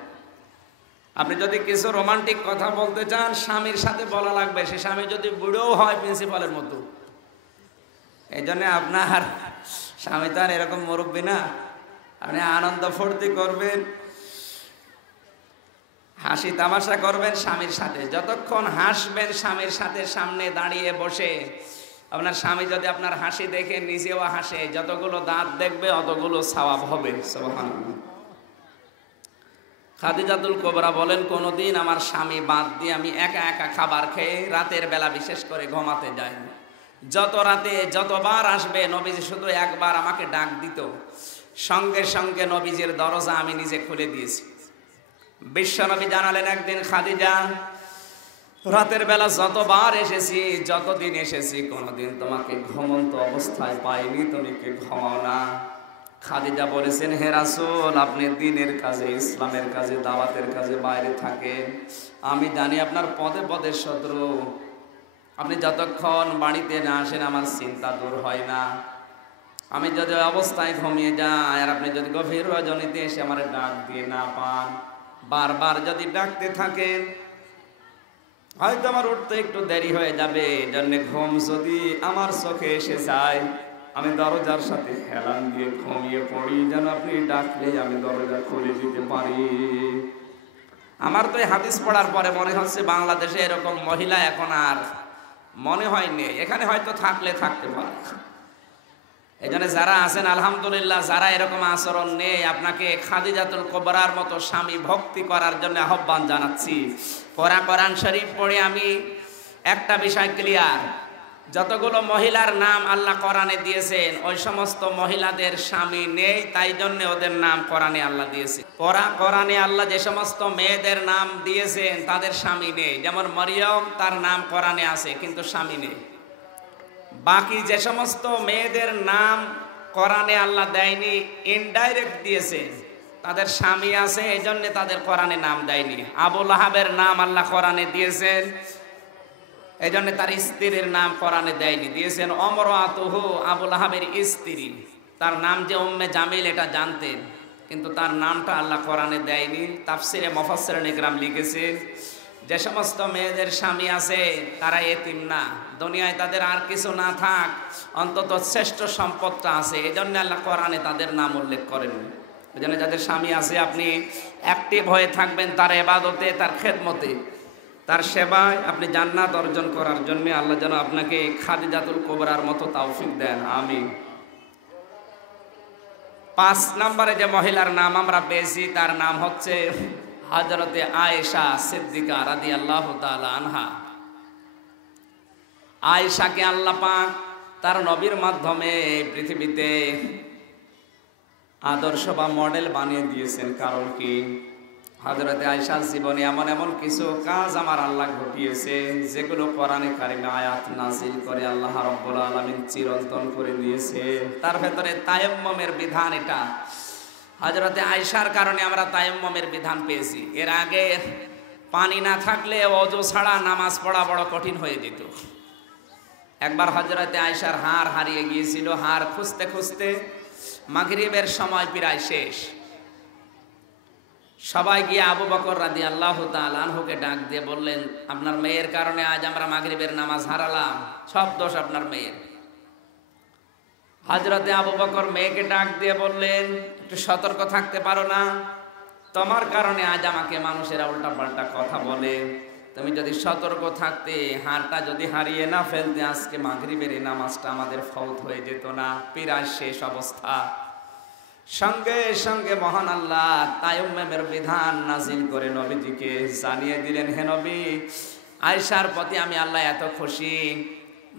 আপনি যদি কিছু রোমান্টিক কথা বলতে চান, স্বামীর সাথে বলা লাগবে। সে স্বামী যদি বুড়োও হয় প্রিন্সিপালের মতো। এই জন্য আপনার স্বামী তো আর এরকম মুরব্বী না। আপনি আনন্দ ফুর্তি করবেন, হাসি তামাশা করবেন স্বামীর সাথে। যতক্ষণ হাসবেন স্বামীর সাথে সামনে দাঁড়িয়ে বসে, আপনার স্বামী যদি আপনার হাসি দেখে নিজেও হাসে, যতগুলো দাঁত দেখবে অতগুলো সওয়াব হবে। সুবহানাল্লাহ। খাদিজাতুল কুবরা বলেন, কোনোদিন আমার স্বামী বাদ দিয়ে আমি একা একা খাবার খেয়ে রাতের বেলা বিশেষ করে ঘুমাতে যাইনি। যত রাতে যতবার আসবে নবীজি শুধু একবার আমাকে ডাক দিত, সঙ্গে সঙ্গে নবীজির দরজা আমি নিজে খুলে দিয়েছি। বিশ্বনবী জানালেন একদিন, খাদিজা, রাতের বেলা যতবার এসেছি, যতদিন এসেছি, কোনোদিন তোমাকে ঘুমন্ত অবস্থায় পাইনি, তুমি কি ঘুমাও না? খাদিজা বলেছেন, হে রাসূল, আপনি দ্বীনের কাজে, ইসলামের কাজে, দাওয়াতের কাজে বাইরে থাকেন, আমি জানি আপনার পদে পদে শত্রু, আপনি যতক্ষণ বাড়িতে না আসেন আমার চিন্তা দূর হয় না। আমি যদি অবস্থায় ঘুমিয়ে যাই আর আপনি যদি গভীর রজনীতে এসে আমার ডাক দিয়ে না পান, বারবার যদি ডাকতে থাকেন, হয়তো আমার উঠতে একটু দেরি হয়ে যাবে। এজন্য ঘুম যদি আমার চোখে এসে যায়, আমি দরজার সাথে হেলান দিয়ে ঘুমিয়ে পড়ি, যেন আপনি ডাকলে আমি দরজা খুলে দিতে পারি। আমার তো এই হাদিস পড়ার পরে মনে হচ্ছে বাংলাদেশে এরকম মহিলা এখন আর মনে হয়নি, এখানে হয়তো থাকলে থাকতে পারে। এই জন্য যারা আছেন আলহামদুলিল্লাহ, যারা এরকম আচরণ নেই, আপনাকে খাদিজাতুল কুবরার মতো স্বামী ভক্তি করার জন্য আহ্বান জানাচ্ছি। কোরআন শরীফ পড়ে আমি একটা বিষয় ক্লিয়ার, যতগুলো মহিলার নাম আল্লাহ কোরআনে দিয়েছেন, ওই সমস্ত মহিলাদের স্বামী নেই, তাই জন্য ওদের নাম কোরআনে আল্লাহ দিয়েছে। কোরআনে আল্লাহ যে সমস্ত মেয়েদের নাম দিয়েছেন তাদের স্বামী নেই, যেমন মরিয়ম, তার নাম কোরআনে আছে কিন্তু স্বামী নেই। বাকি যে সমস্ত মেয়েদের নাম কোরআনে আল্লাহ দেয়নি, ইনডাইরেক্ট দিয়েছে, তাদের স্বামী আছে, এই জন্য তাদের কোরআনে নাম দেয়নি। আবু লাহাবের নাম আল্লাহ কোরআনে দিয়েছেন, এই জন্য তার স্ত্রীর নাম কোরআনে দেয়নি, দিয়েছেন অমরাতুহু, আবু লাহাবের স্ত্রী, তার নাম যে উম্মে জামিল এটা জানতেন, কিন্তু তার নামটা আল্লাহ কোরআনে দেয়নি। তাফসিরে মুফাসসিরিন ইকরাম লিখেছেন, যে সমস্ত মেয়েদের স্বামী আছে তারা এতিম না, দুনিয়ায় তাদের আর কিছু না থাক, অন্তত শ্রেষ্ঠ সম্পদটা আছে, এই জন্য আল্লাহ কোরআনে তাদের নাম উল্লেখ করেন। এই জন্য যাদের স্বামী আছে আপনি অ্যাক্টিভ হয়ে থাকবেন তার ইবাদতে, তার খেদমতে, তার সেবায়, আপনি জান্নাত অর্জন করার জন্য আল্লাহ যেন আপনাকে খাদিজাতুল কুবরার মতো তৌফিক দেন, আমিন। 5 নম্বরে যে মহিলার নাম আমরা পেয়েছি তার নাম হচ্ছে হযরতে আয়েশা সিদ্দিকা রাদিয়াল্লাহু তাআলা আনহা। আয়েশাকে আল্লাহ পাক তার নবীর মাধ্যমে পৃথিবীতে আদর্শ বা মডেল বানিয়ে দিয়েছেন। কারণ কি? হযরতে আয়েশার জীবনে এমন এমন কিছু কাজ আমার আল্লাহ ঘটিয়েছে যেগুলো কোরআনে কারিমে আয়াত নাজিল করে আল্লাহ রাব্বুল আলামিন চিরন্তন করে দিয়েছে। তার ভেতরে তায়াম্মুমের বিধান, এটা হযরতে আয়েশার কারণে আমরা তায়াম্মুমের বিধান পেয়েছি। এর আগে পানি না থাকলে ওযু ছাড়া নামাজ পড়া বড় কঠিন হয়ে যেত। একবার হযরতে আয়েশার হাড় হারিয়ে গিয়েছিল, হাড় খুঁজতে খুঁজতে মাগরিবের সময় প্রায় শেষ। সবাই গিয়ে আবু বকর রাদিয়াল্লাহু তাআলা আনহুকে ডাক দিয়ে বললেন, আপনার মেয়ের কারণে আজ আমরা মাগরিবের নামাজ হারালাম, সব দোষ আপনার মেয়ের। হযরতে আবু বকর মেয়েকে ডাক দিয়ে বললেন, একটু সতর্ক থাকতে পারো না? তোমার কারণে আজ আমাকে মানুষেরা উল্টাপাল্টা কথা বলে, তুমি যদি সতর্ক থাকতে, হাড়টা যদি হারিয়ে না ফেলতে, আজকে মাগরিবের এই নামাজটা আমাদের ফৌত হয়ে যেত না, প্রায় শেষ অবস্থা। সঙ্গে সঙ্গে মহান আল্লাহ তায়াম্মুমের বিধান নাজিল করে নবীজিকে জানিয়ে দিলেন, হে নবী, আয়েশার প্রতি আমি আল্লাহ এত খুশি,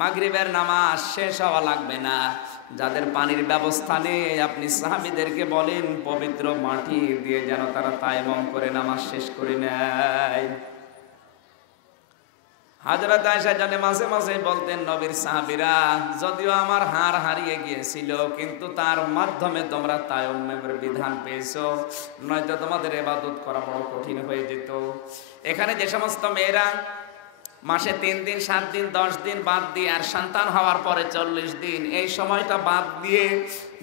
মাগরিবের নামাজ শেষ হওয়া লাগবে না। যাদের পানির ব্যবস্থা নেই আপনি সাহাবীদেরকে বলেন পবিত্র মাটি দিয়ে যেন তারা তায়াম্মুম করে নামাজ শেষ করে নেয়। হযরত আয়েশা জানে মাঝে মাঝে বলতেন, নবীর সাহাবীরা, যদিও আমার হাড় হারিয়ে গিয়েছিল কিন্তু তার মাধ্যমে তোমরা তায়াম্মুমের বিধান পেয়েছো, নয়তো তোমাদের ইবাদত করা বড় কঠিন হয়ে যেত। এখানে যে সমস্ত মেয়েরা মাসে 3 দিন, 7 দিন, 10 দিন বাদ দিয়ে আর সন্তান হওয়ার পরে 40 দিন, এই সময়টা বাদ দিয়ে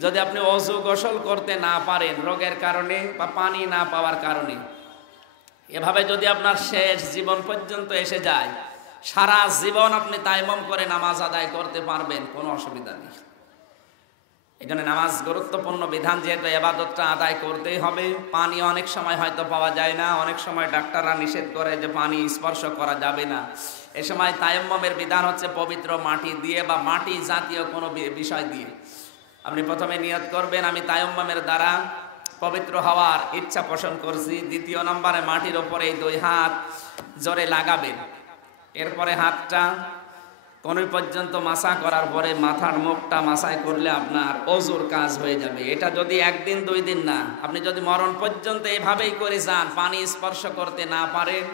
যদি আপনি ওযু গোসল করতে না পারেন রোগের কারণে বা পানি না পাওয়ার কারণে, এভাবে যদি আপনার শেষ জীবন পর্যন্ত এসে যায়, সারা জীবন আপনি তায়াম্মুম করে নামাজ আদায় করতে পারবেন, কোনো অসুবিধা নেই। এই জন্য নামাজ গুরুত্বপূর্ণ বিধান, যেহেতু ইবাদতটা আদায় করতেই হবে। পানি অনেক সময় হয়তো পাওয়া যায় না, অনেক সময় ডাক্তাররা নিষেধ করে যে পানি স্পর্শ করা যাবে না। এ সময় তায়াম্মুমের বিধান হচ্ছে পবিত্র মাটি দিয়ে বা মাটি জাতীয় কোনো বিষয় দিয়ে। আপনি প্রথমে নিয়ত করবেন, আমি তায়াম্মুমের দ্বারা পবিত্র হওয়ার ইচ্ছা পোষণ করছি। দ্বিতীয় নম্বরে মাটির ওপরে এই 2 হাত জোরে লাগাবেন। এরপরে হাতটা কনুই পর্যন্ত মাসা করার পরে মাথার মুখটা মাসায় করলে আপনার ওযুর কাজ হয়ে যাবে। এটা যদি 1 দিন 2 দিন না, আপনি যদি মরণ পর্যন্ত এইভাবেই করে যান, পানি স্পর্শ করতে না পারেন,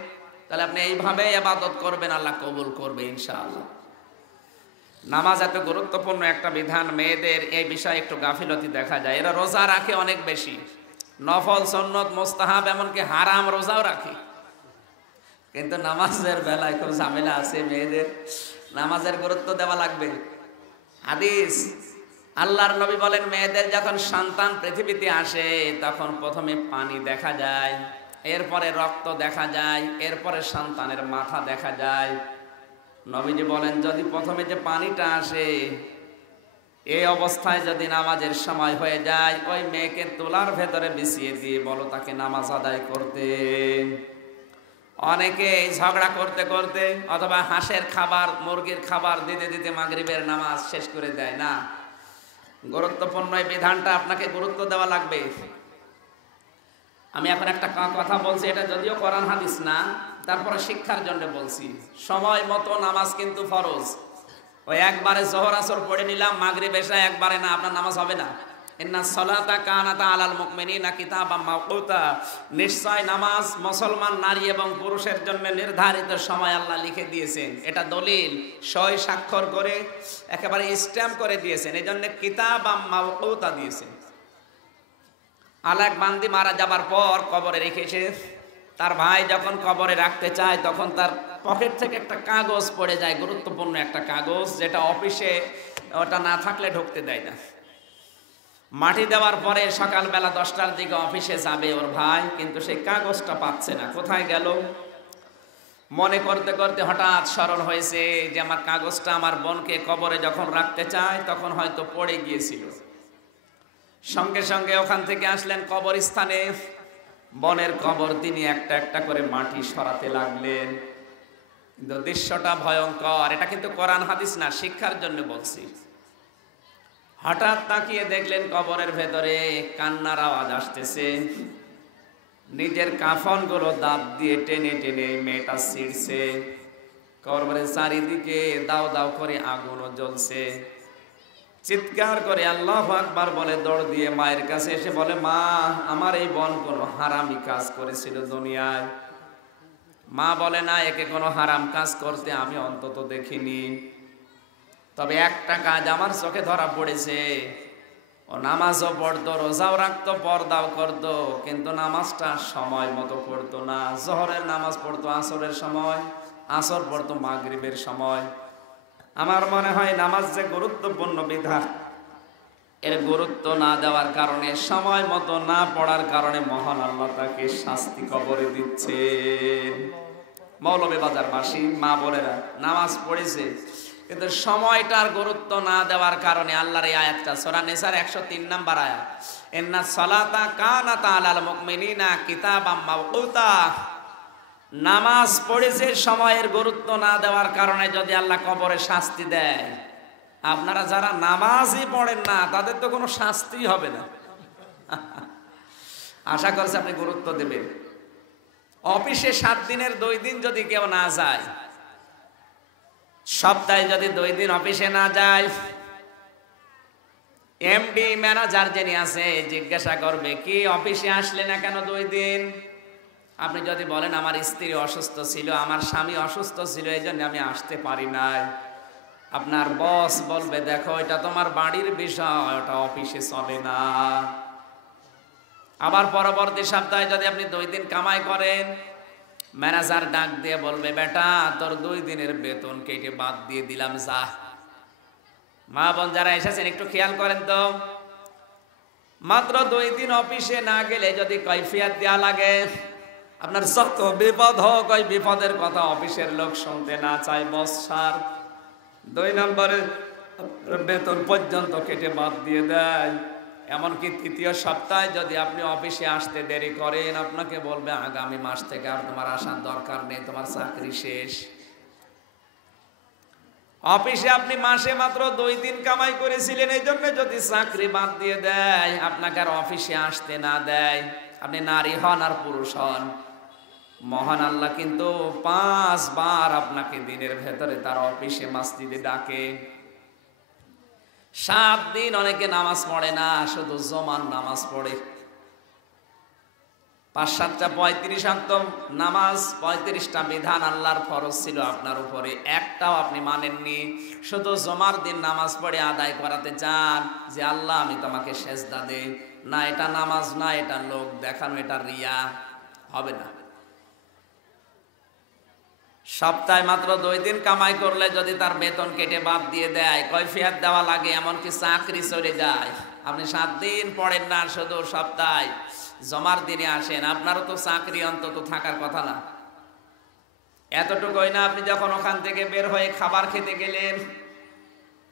তাহলে আপনি এইভাবে ইবাদত করবেন, আল্লাহ কবুল করবে ইনশাআল্লাহ। নামাজ এত গুরুত্বপূর্ণ একটা বিধান, মেয়েদের এই বিষয়ে একটু গাফিলতি দেখা যায়। এরা রোজা রাখে অনেক বেশি, নফল, সুন্নত, মুস্তাহাব, এমনকি হারাম রোজাও রাখে, কিন্তু নামাজের বেলায় খুব ঝামেলা আছে। মেয়েদের নামাজের গুরুত্ব দেওয়া লাগবে। হাদিস, আল্লাহর নবী বলেন, মেয়েদের যখন সন্তান পৃথিবীতে আসে তখন প্রথমে পানি দেখা যায়, এরপরে রক্ত দেখা যায়, এরপরে সন্তানের মাথা দেখা যায়। নবীজি বলেন, যদি প্রথমে যে পানিটা আসে এই অবস্থায় যদি নামাজের সময় হয়ে যায়, ওই মেয়েকে তোলার ভেতরে বিছিয়ে দিয়ে বলো তাকে নামাজ আদায় করতে। অনেকে ঝগড়া করতে করতে অথবা হাঁসের খাবার, মুরগির খাবার দিতে দিতে মাগরিবের নামাজ শেষ করে দেয় না। গুরুত্বপূর্ণ এই বিধানটা আপনাকে গুরুত্ব দেওয়া লাগবে। আমি এখন একটা কথা বলছি, এটা যদিও কোরআন হাদিস না, তারপরে শিক্ষার জন্য বলছি। সময় মতো নামাজ কিন্তু ফরজ। ওই একবারে জোহর আসর পড়ে নিলাম, মাগরিব এশা একবারে না, আপনার নামাজ হবে না। ইন্না সলাতা কানাতা আলাল মুমিনিনা কিতাবাম মাওকুতা, নিশ্চয় নামাজ মুসলমান নারী এবং পুরুষের জন্য নির্ধারিত সময় আল্লাহ লিখে দিয়েছেন। এটা দলিল, সই স্বাক্ষর করে একেবারে স্ট্যাম্প করে দিয়েছেন, এই জন্য কিতাবাম মাওকুতা দিয়েছেন। আলেক বান্দি মারা যাবার পর কবরে রেখেছে, তার ভাই যখন কবরে রাখতে চায় তখন তার পকেট থেকে একটা কাগজ পড়ে যায়, গুরুত্বপূর্ণ একটা কাগজ, যেটা অফিসে ওটা না থাকলে ঢুকতে দেয় না। মাটি দেওয়ার পরে সকালবেলা 10টার দিকে অফিসে যাবে ওর ভাই, কিন্তু সেই কাগজটা পাচ্ছে না, কোথায় গেল। মনে করতে করতে হঠাৎ স্মরণ হয়েছে যে আমার কাগজটা আমার বোনকে কবরে যখন রাখতে চায় তখন হয়তো পড়ে গিয়েছিল। সঙ্গে সঙ্গে ওখান থেকে আসলেন কবরস্থানে, বনের কবর তিনি একটা একটা করে মাটি সরাতে লাগলেন। কিন্তু দৃশ্যটা ভয়ঙ্কর। এটা কিন্তু কোরআন হাদিস না, শিক্ষার জন্য বলছি। হঠাৎ তাকিয়ে দেখলেন কবরের ভেতরে কান্নার আওয়াজ আসতেছে। নিজের কাফনগুলো দাঁত দিয়ে টেনে টেনে মেয়েটা ছিঁড়ছে। কবরের চারিদিকে দাও দাও করে আগুনও জ্বলছে। চিৎকার করে আল্লাহু আকবার বলে দৌড় দিয়ে মায়ের কাছে এসে বলে, মা, আমার এই বোন কোনো হারামি কাজ করেছিল দুনিয়ায়। মা বলে, না, একে কোনো হারাম কাজ করতে আমি অন্তত দেখিনি, তবে একটা কাজ আমার চোখে ধরা পড়েছে। ও নামাজও পড়তো, রোজাও রাখতো, পর্দাও করতো, কিন্তু নামাজটা সময় মতো পড়তো না। জোহরের নামাজ পড়তো আসরের সময়, আসর পড়তো মাগরিবের সময়। আমার মনে হয় নামাজ যে গুরুত্বপূর্ণ বিধান, এর গুরুত্ব না দেওয়ার কারণে, সময় মতো না পড়ার কারণে মহান আল্লাহ তাকে শাস্তি কবরে দিচ্ছেন। মৌলভীবাজারবাসী মা বোনেরা নামাজ পড়েছে, কিন্তু সময়টার গুরুত্ব না দেওয়ার কারণে আল্লাহর এই আয়াতটা, সূরা নিসার 103 নম্বর আয়াত, ইন্না সলাতা কানাত আলাল মুমিনিনা কিতাবাম মাওকুতা, নামাজ পড়েছে, সময়ের গুরুত্ব না দেওয়ার কারণে যদি আল্লাহ কবরে শাস্তি দেয়, আপনারা যারা নামাজই পড়েন না তাদের তো কোনো শাস্তি হবে না। আশা করছি আপনি গুরুত্ব দেবেন। অফিসে 7 দিনের 2 দিন যদি কেউ না যায়, সপ্তাহে যদি 2 দিন অফিসে না যায়, এমডি ম্যানেজার যিনি আছে জিজ্ঞাসা করবে, কি অফিসে আসলে না কেন 2 দিন? আপনি যদি বলেন আমার স্ত্রী অসুস্থ ছিল, আমার স্বামী অসুস্থ ছিল, এই জন্য আমি আসতে পারি নাই, আপনার বস বলবে, দেখো এটা তোমার বাড়ির বিষয়, ওটা অফিসে চলে না। আবার পরবর্তী সপ্তাহে যদি আপনি 2 দিন কামাই করেন, ম্যানেজার ডাক দিয়ে বলবে, বেটা তোর 2 দিনের বেতন কেটে বাদ দিয়ে দিলাম, যা। মা বোন যারা এসেছেন একটু খেয়াল করেন তো, মাত্র 2 দিন অফিসে না গেলে যদি কৈফিয়ত দেওয়া লাগে, আপনার যত বিপদ হোক, ওই বিপদের কথা অফিসের লোক শুনতে না চায়, বস স্যার 2 নম্বরে বেতন পর্যন্ত কেটে বাদ দিয়ে দেয়। এমনকি 3য় সপ্তাহে যদি আপনি অফিসে আসতে দেরি করেন, আপনাকে বলবে আগামী মাস থেকে আর তোমার আসার দরকার নেই, তোমার চাকরি শেষ। অফিসে আপনি মাসে মাত্র 2 দিন কামাই করেছিলেন, এই জন্য যদি চাকরি বাদ দিয়ে দেয়, আপনাকে আর অফিসে আসতে না দেয়, আপনি নারী হন আর পুরুষ হন, মহান আল্লাহ কিন্তু 5 বার আপনাকে দিনের ভেতরে তার অফিসে মসজিদে ডাকে। 7 দিন অনেকে নামাজ পড়ে না, শুধু জমান নামাজ পড়ে। 5-7টা 35 ওয়াক্ত নামাজ, 35টা বিধান আল্লাহর ফরজ ছিল আপনার উপরে, একটাও আপনি মানেননি। শুধু জমার দিন নামাজ পড়ে আদায় করাতে চান যে আল্লাহ আমি তোমাকে সেজদা দেই। না, এটা নামাজ না, এটা লোক দেখানো, এটা রিয়া, হবে না। সপ্তাহে মাত্র 2 দিন কামাই করলে যদি তার বেতন কেটে বাদ দিয়ে দেয়, কৈফিয়ত দেওয়া লাগে, এমনকি চাকরি চলে যায়। আপনি 7 দিন পড়েন না, শুধু সপ্তাহে জমার দিনে আসেন, আপনারও তো চাকরি অন্তত থাকার কথা না? এতটুকুই না, আপনি যখন ওখান থেকে বের হয়ে খাবার খেতে গেলেন,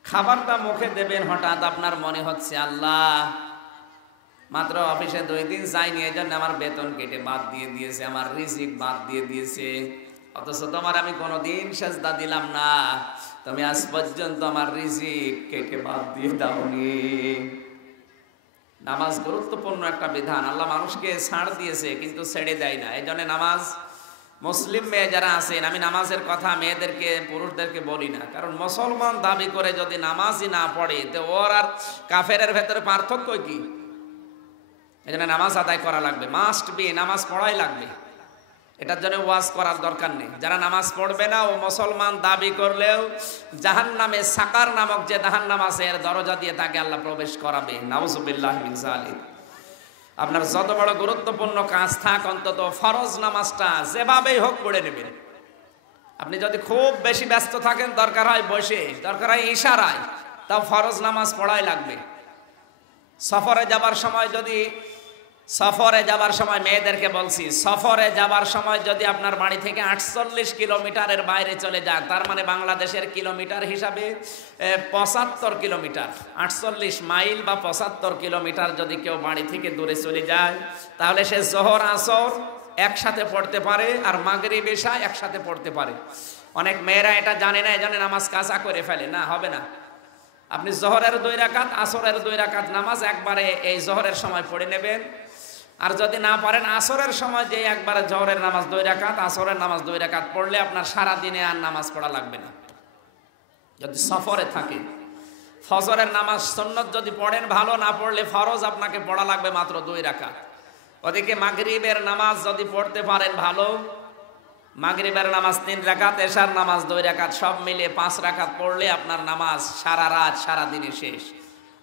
খাবারটা মুখে দেবেন, হঠাৎ আপনার মনে হচ্ছে আল্লাহ মাত্র অফিসে 2 দিন যাইনি, এই জন্য আমার বেতন কেটে বাদ দিয়ে দিয়েছে, আমার রিজিক বাদ দিয়ে দিয়েছে, অথচ তোমার আমি কোনোদিন সেজদা দিলাম না, তুমি আজ পর্যন্ত আমার রিজিক কেটে বাদ দিয়ে দাওনি। নামাজ গুরুত্বপূর্ণ একটা বিধান, আল্লাহ মানুষকে ছাড় দিয়েছে কিন্তু ছেড়ে দেয় না। এই জন্য নামাজ, মুসলিম মেয়ে যারা আছেন, আমি নামাজের কথা মেয়েদেরকে পুরুষদেরকে বলি না, কারণ মুসলমান দাবি করে যদি নামাজই না পড়ে তো ওর আর কাফেরের ভেতরে পার্থক্য কি? এই জন্য নামাজ আদায় করা লাগবে, মাস্ট বি, নামাজ পড়াই লাগবে। এটার জন্য ওয়াজ করার দরকার নেই। যারা নামাজ পড়বে না ও মুসলমান দাবি করলেও জাহান্নামে সাকার নামক যে জাহান্নাম আছে এর দরজা দিয়ে তাকে আল্লাহ প্রবেশ করাবে। নাউজুবিল্লাহ মিন যালিক। আপনার যত বড় গুরুত্বপূর্ণ কাজ থাক, অন্তত ফরজ নামাজটা যেভাবেই হোক পড়ে নেবেন। আপনি যদি খুব বেশি ব্যস্ত থাকেন, দরকার হয় বসে, দরকার হয় ইশারায়, তাও ফরজ নামাজ পড়াই লাগবে। সফরে যাবার সময় মেয়েদেরকে বলছি, সফরে যাবার সময় যদি আপনার বাড়ি থেকে 48 কিলোমিটারের বাইরে চলে যান, তার মানে বাংলাদেশের কিলোমিটার হিসাবে 75 কিলোমিটার, 48 মাইল বা 75 কিলোমিটার যদি কেউ বাড়ি থেকে দূরে চলে যায়, তাহলে সে জোহর আসর একসাথে পড়তে পারে আর মাগরিব এশা একসাথে পড়তে পারে। অনেক মেয়েরা এটা জানে না, এজন্য নামাজ কাজা করে ফেলে। না, হবে না। আপনি জোহরের 2 রাকাত, আসরের 2 রাকাত নামাজ একবারে এই জোহরের সময় পড়ে নেবেন। আর যদি না পারেন, আসরের সময় যে একবারে জোহরের নামাজ 2 রাকাত, আসরের নামাজ 2 রাকাত পড়লে আপনার সারা দিনে আর নামাজ পড়া লাগবে না। যদি সফরে থাকে, ফজরের নামাজ সুন্নত যদি পড়েন ভালো, না পড়লে ফরজ আপনাকে পড়া লাগবে মাত্র 2 রাকাত। ওদিকে মাগরিবের নামাজ যদি পড়তে পারেন ভালো, মাগরিবের নামাজ 3 রাকাত, এশার নামাজ 2 রাকাত, সব মিলে 5 রাকাত পড়লে আপনার নামাজ সারা রাত সারা দিনে শেষ।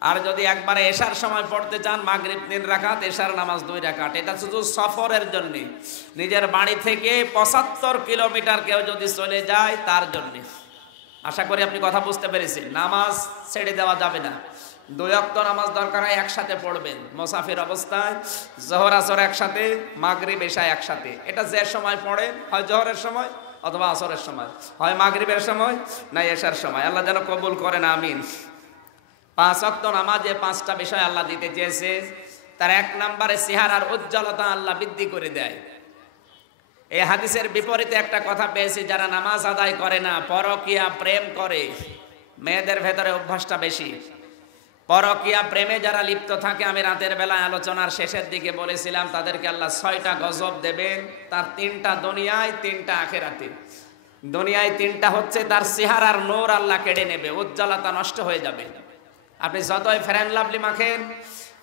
আর যদি একবারে এশার সময় পড়তে চান, মাগরিব 3 রাকাত, এশার নামাজ 2 রাকাত। এটা শুধু সফরের জন্য, নিজের বাড়ি থেকে 75 কিলোমিটার কেউ যদি চলে যায় তার জন্য। আশা করি আপনি কথা বুঝতে পেরেছেন। নামাজ ছেড়ে দেওয়া যাবে না। 2 ওয়াক্ত নামাজ দরকার হয় একসাথে পড়বেন, মুসাফির অবস্থায় জোহর আসর একসাথে, মাগরিব এশা একসাথে। এটা যে সময় পড়েন, হয় জোহরের সময় অথবা আসরের সময়, হয় মাগরিবের সময় না এশার সময়। আল্লাহ যেন কবুল করেন, আমিন। 5 ওয়াক্ত নামাজে 5টা বিষয় আল্লাহ দিতে চেয়েছে। তার 1 নম্বরে চেহারার উজ্জ্বলতা আল্লাহ বৃদ্ধি করে দেয়। এই হাদিসের বিপরীতে একটা কথা পেয়েছি, যারা নামাজ আদায় করে না, পরকীয়া প্রেম করে, মেয়েদের ভেতরে অভ্যাসটা বেশি। পরকীয়া প্রেমে যারা লিপ্ত থাকে, আমি রাতের বেলায় আলোচনার শেষের দিকে বলেছিলাম, তাদেরকে আল্লাহ 6টা গজব দেবেন। তার 3টা দুনিয়ায়, 3টা আখিরাতে। দুনিয়ায় 3টা হচ্ছে তার চেহারার নূর আল্লাহ কেড়ে নেবে, উজ্জ্বলতা নষ্ট হয়ে যাবে। আপনি যতই ফেয়ার লাভলি মাখেন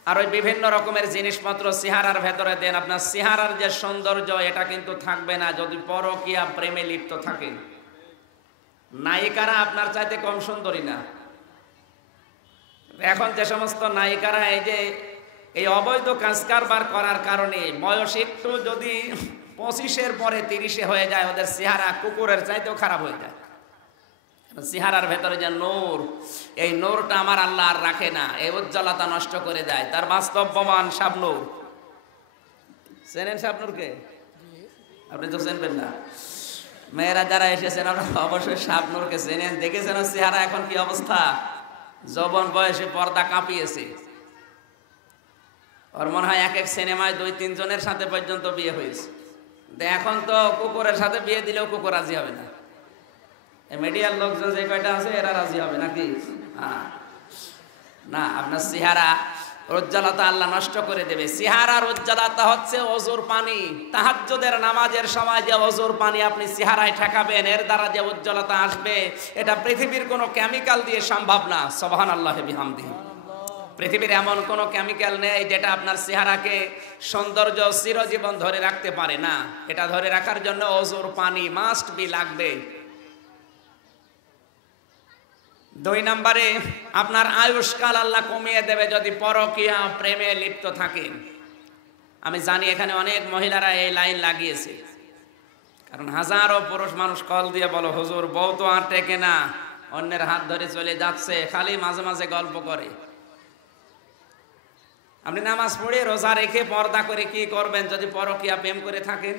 আর ওই বিভিন্ন রকমের জিনিসপত্র চেহারার ভেতরে দেন, আপনার চেহারার যে সৌন্দর্য এটা কিন্তু থাকবে না যদি পরকীয়া প্রেমে লিপ্ত থাকেন। নায়িকারা আপনার চাইতে কম সুন্দরী না। এখন যে সমস্ত নায়িকারা এই অবৈধ কাজ কারবার করার কারণে বয়স একটু যদি 25-এর পরে 30-এ হয়ে যায়, ওদের চেহারা কুকুরের চাইতেও খারাপ হয়ে যায়। চেহারার ভেতরে যে নূর, এই নূরটা আমার আল্লাহ আর রাখে না, এই উজ্জ্বলতা নষ্ট করে দেয়। তার বাস্তব প্রমাণ শাবনূর। চেনেন শাবনূরকে? আপনি তো চেনবেন না। মেয়েরা যারা এসেছেন অবশ্যই শাবনূরকে চেনেন, দেখেছেন চেহারা এখন কি অবস্থা। যৌবন বয়সে পর্দা কাঁপিয়েছে। ওর মনে হয় এক সিনেমায় 2-3 জনের সাথে পর্যন্ত বিয়ে হয়েছে। এখন তো কুকুরের সাথে বিয়ে দিলেও কুকুর রাজি হবে না। মিডিয়ার লোকজন যে কয়টা আছে এরা রাজি হবে নাকি? না, আপনার চেহারা উজ্জ্বলতা আল্লাহ নষ্ট করে দেবে। চেহারার উজ্জ্বলতা হচ্ছে ওযুর পানি। তাহাজ্জুদের নামাজের সময় যে ওযুর পানি আপনি চেহারায় ঠেকাবেন, এর দ্বারা যে উজ্জ্বলতা আসবে, এটা পৃথিবীর কোনো কেমিক্যাল দিয়ে সম্ভব না। সুবহানাল্লাহি বিহামদিহি। পৃথিবীর এমন কোনো কেমিক্যাল নেই যেটা আপনার চেহারাকে সৌন্দর্য চিরজীবন ধরে রাখতে পারে না। এটা ধরে রাখার জন্য ওযুর পানি মাস্ট বি লাগবে। 2 নম্বরে আপনার আয়ুষ্কাল আল্লাহ কমিয়ে দেবে যদি পরকীয়া প্রেমে লিপ্ত থাকেন। আমি জানি এখানে অনেক মহিলারা এই লাইন লাগিয়েছে, কারণ হাজারো পুরুষ মানুষ কল দিয়ে বলো, হুজুর বউ তো আর টেকে না, অন্যের হাত ধরে চলে যাচ্ছে, খালি মাঝে মাঝে গল্প করে। আপনি নামাজ পড়ে রোজা রেখে পর্দা করে কি করবেন যদি পরকীয়া প্রেম করে থাকেন?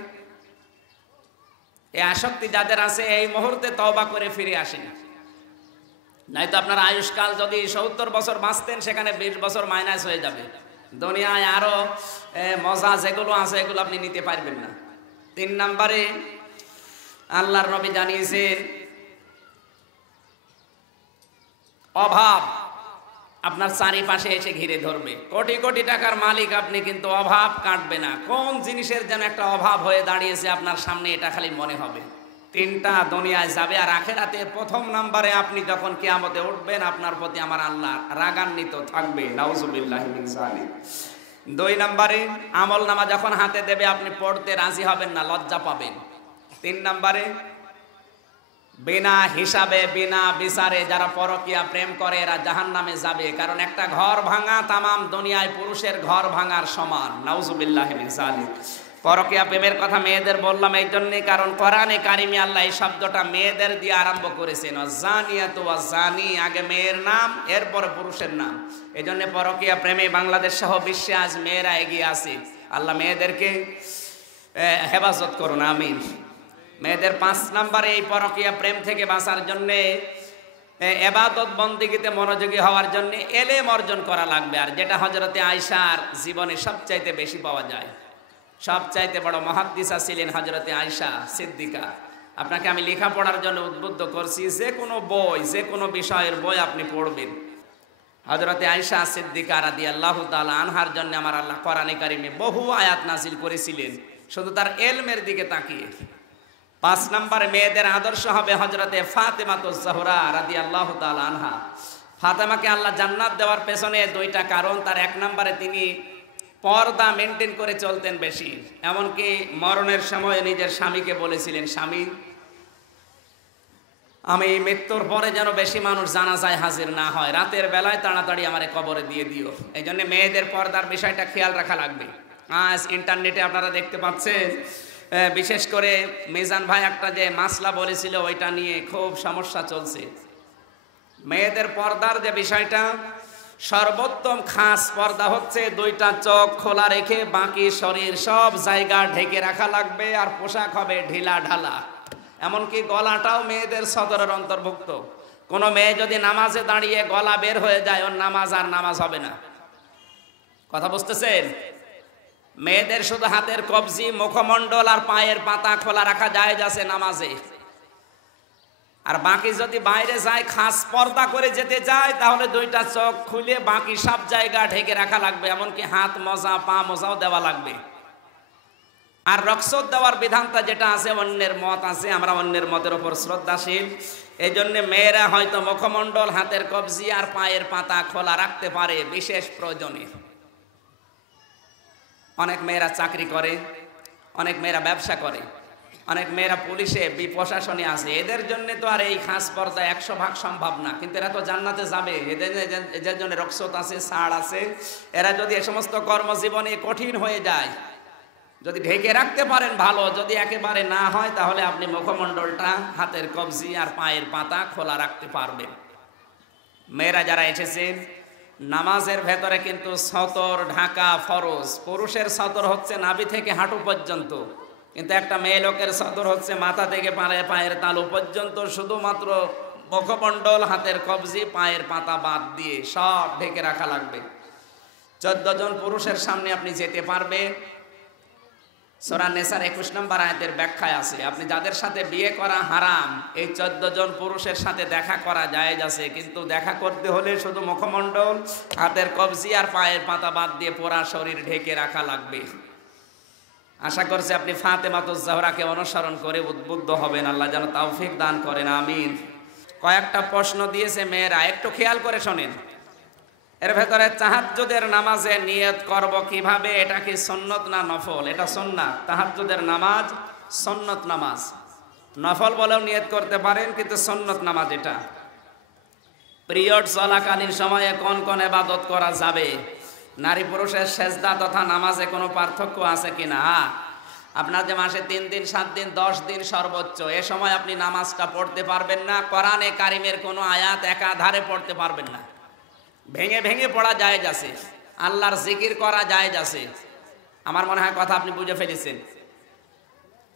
এই আসক্তি যাদের আছে এই মুহূর্তে তওবা করে ফিরে আসেন, নাই তো আপনার আয়ুষ্কাল যদি 70 বছর বাঁচতেন সেখানে 20 বছর মাইনাস হয়ে যাবে। দুনিয়ায় আরো মজা যেগুলো আছে এগুলো আপনি নিতে পারবেন না। 3 নম্বরে আল্লাহর নবী জানিয়েছেন অভাব আপনার চারিপাশে এসে ঘিরে ধরবে। কোটি কোটি টাকার মালিক আপনি, কিন্তু অভাব কাটবে না। কোন জিনিসের যেন একটা অভাব হয়ে দাঁড়িয়েছে আপনার সামনে, এটা খালি মনে হবে। 3টা দুনিয়ায় যাবে, আর আখিরাতে 1 নম্বরে আপনি যখন কিয়ামতে উঠবেন আপনার প্রতি আমার আল্লাহ রাগান্বিত থাকবে। নাউজুবিল্লাহি মিন যালিক। 2 নম্বরে আমল নামা যখন হাতে দেবে আপনি পড়তে রাজি হবেন না, লজ্জা পাবেন। 3 নম্বরে বিনা হিসাবে বিনা বিচারে যারা পরকীয়া প্রেম করে এরা জাহান্নামে যাবে, কারণ একটা ঘর ভাঙা তামাম দুনিয়ায় পুরুষের ঘর ভাঙার সমান। নাউজুবিল্লাহি মিন যালিক। পরকীয়া প্রেমের কথা মেয়েদের বললাম এই জন্যই, কারণ কোরআনে কারিমে আল্লাহ এই শব্দটা মেয়েদের দিয়ে আরম্ভ করেছেন। জানিয়াতু ওয়া জানি, আগে মেয়ের নাম এরপরে পুরুষের নাম। এই জন্য পরকীয়া প্রেমে বাংলাদেশ সহ বিশ্বে আজ মেয়েরা এগিয়ে আছে। আল্লাহ মেয়েদেরকে হেফাজত করুন, আমিন। মেয়েদের 5 নম্বরে এই পরকীয়া প্রেম থেকে বাঁচার জন্যে ইবাদত বন্দেগীতে মনোযোগী হওয়ার জন্য এলেম অর্জন করা লাগবে। আর যেটা হযরতে আয়েশার জীবনে সবচাইতে বেশি পাওয়া যায়, সবচাইতে বড় মুহাদ্দিসা ছিলেন হযরতে আয়েশা সিদ্দিকা। আপনাকে আমি লেখাপড়ার জন্য উদ্বুদ্ধ করছি, যে কোনো বই, যে কোনো বিষয়ের বই আপনি পড়বেন। হযরতে আয়েশা সিদ্দিকা রাদিয়াল্লাহু তাআলা আনহার জন্য আমার আল্লাহ কোরআনে কারিমে বহু আয়াত নাযিল করেছিলেন, শুধু তার ইলমের দিকে তাকিয়ে। 5 নম্বরে মেয়েদের আদর্শ হবে হযরতে ফাতেমাতুজ জোহরা রাদিয়াল্লাহু তাআলা আনহা। ফাতেমাকে আল্লাহ জান্নাত দেওয়ার পেছনে 2টা কারণ। তার 1 নম্বরে তিনি পর্দা মেনটেন করে চলতেন বেশি, এমনকি মরণের সময় নিজের স্বামীকে বলেছিলেন, স্বামী আমি মৃত্যুর পরে যেন বেশি মানুষ জানাজায় হাজির না হয়, রাতের বেলায় তাড়াতাড়ি আমারে কবরে দিয়ে দিও। এই জন্য মেয়েদের পর্দার বিষয়টা খেয়াল রাখা লাগবে। আজ ইন্টারনেটে আপনারা দেখতে পাচ্ছেন, বিশেষ করে মিজান ভাই একটা যে মাসলা বলেছিল ওইটা নিয়ে খুব সমস্যা চলছে। মেয়েদের পর্দার যে বিষয়টা, সর্বোত্তম খাস পর্দা হচ্ছে 2টা চোখ খোলা রেখে বাকি শরীর সব জায়গা ঢেকে রাখা লাগবে, আর পোশাক হবে ঢিলা ঢালা, এমনকি গলাটাও মেয়েদের সদরের অন্তর্ভুক্ত। কোনো মেয়ে যদি নামাজে দাঁড়িয়ে গলা বের হয়ে যায়, ওর নামাজ আর নামাজ হবে না। কথা বুঝতেছেন? মেয়েদের শুধু হাতের কবজি, মুখমণ্ডল আর পায়ের পাতা খোলা রাখা জায়েজ আছে নামাজে। আর বাকি যদি বাইরে যায়, খাস পর্দা করে যেতে যায়, তাহলে 2টা চোখ খুলে বাকি সব জায়গা ঢেকে রাখা লাগবে, এমনকি হাত মোজা পা মোজাও দেওয়া লাগবে। আর রক্সত দেওয়ার বিধানটা যেটা আছে, অন্যের মত আছে, আমরা অন্যের মতের উপর শ্রদ্ধাশীল। এই জন্য মেয়েরা হয়তো মুখমণ্ডল, হাতের কবজি আর পায়ের পাতা খোলা রাখতে পারে বিশেষ প্রয়োজনে। অনেক মেয়েরা চাকরি করে, অনেক মেয়েরা ব্যবসা করে, অনেক মেয়েরা পুলিশে প্রশাসনে আছে, এদের জন্য তো আর এই খাস পর্দা 100% সম্ভব না, কিন্তু এরা তো জান্নাতে যাবে। এদের জন্য রক্সত আছে, ছাড় আছে। এরা যদি এ সমস্ত কর্মজীবনে কঠিন হয়ে যায়, যদি ঢেকে রাখতে পারেন ভালো, যদি একেবারে না হয় তাহলে আপনি মুখমণ্ডলটা, হাতের কবজি আর পায়ের পাতা খোলা রাখতে পারবেন। মেয়েরা যারা এসেছেন, নামাজের ভেতরে কিন্তু সতর ঢাকা ফরজ। পুরুষের সতর হচ্ছে নাভি থেকে হাঁটু পর্যন্ত, কিন্তু একটা মেয়ে লোকের সতর হচ্ছে মাথা থেকে পায়ের তালু পর্যন্ত। শুধুমাত্র মুখমণ্ডল, হাতের কবজি, পায়ের পাতা বাদ দিয়ে সব ঢেকে রাখা লাগবে। 14 জন পুরুষের সামনে আপনি যেতে পারবেন, সূরা নিসার 21 নম্বর আয়াতের ব্যাখ্যায় আছে, আপনি যাদের সাথে বিয়ে করা হারাম, এই 14 জন পুরুষের সাথে দেখা করা জায়েজ আছে, কিন্তু দেখা করতে হলে শুধু মুখমণ্ডল, হাতের কবজি আর পায়ের পাতা বাদ দিয়ে পুরা শরীর ঢেকে রাখা লাগবে। আশা করছি আপনি ফাতেমাতুজ জাহরাকে অনুসরণ করে উদ্বুদ্ধ হবেন। আল্লাহ যেন তৌফিক দান করেন, আমিন। কয়েকটা প্রশ্ন দিয়েছে মেয়েরা, একটু খেয়াল করে শোনেন। এর ভেতরে তাহাজ্জুদের নামাজে নিয়ত করব কিভাবে, এটা কি সুন্নত না নফল? এটা সুন্নাত। তাহাজ্জুদের নামাজ সুন্নত নামাজ, নফল বলেও নিয়ত করতে পারেন, কিন্তু সুন্নত নামাজ এটা। পিরিয়ড চলাকালীন সময়ে কোন কোন ইবাদত করা যাবে, নারী পুরুষের সেজদা তথা নামাজে কোনো পার্থক্য আছে কিনা? আপনার যে মাসে 3 দিন 7 দিন 10 দিন সর্বোচ্চ, এ সময় আপনি নামাজটা পড়তে পারবেন না, কোরআনে কারিমের কোনো আয়াত একাধারে পড়তে পারবেন না। ভেঙে ভেঙে পড়া জায়েজ আছে, আল্লাহর জিকির করা জায়েজ আছে। আমার মনে হয় কথা আপনি বুঝে ফেলেছেন।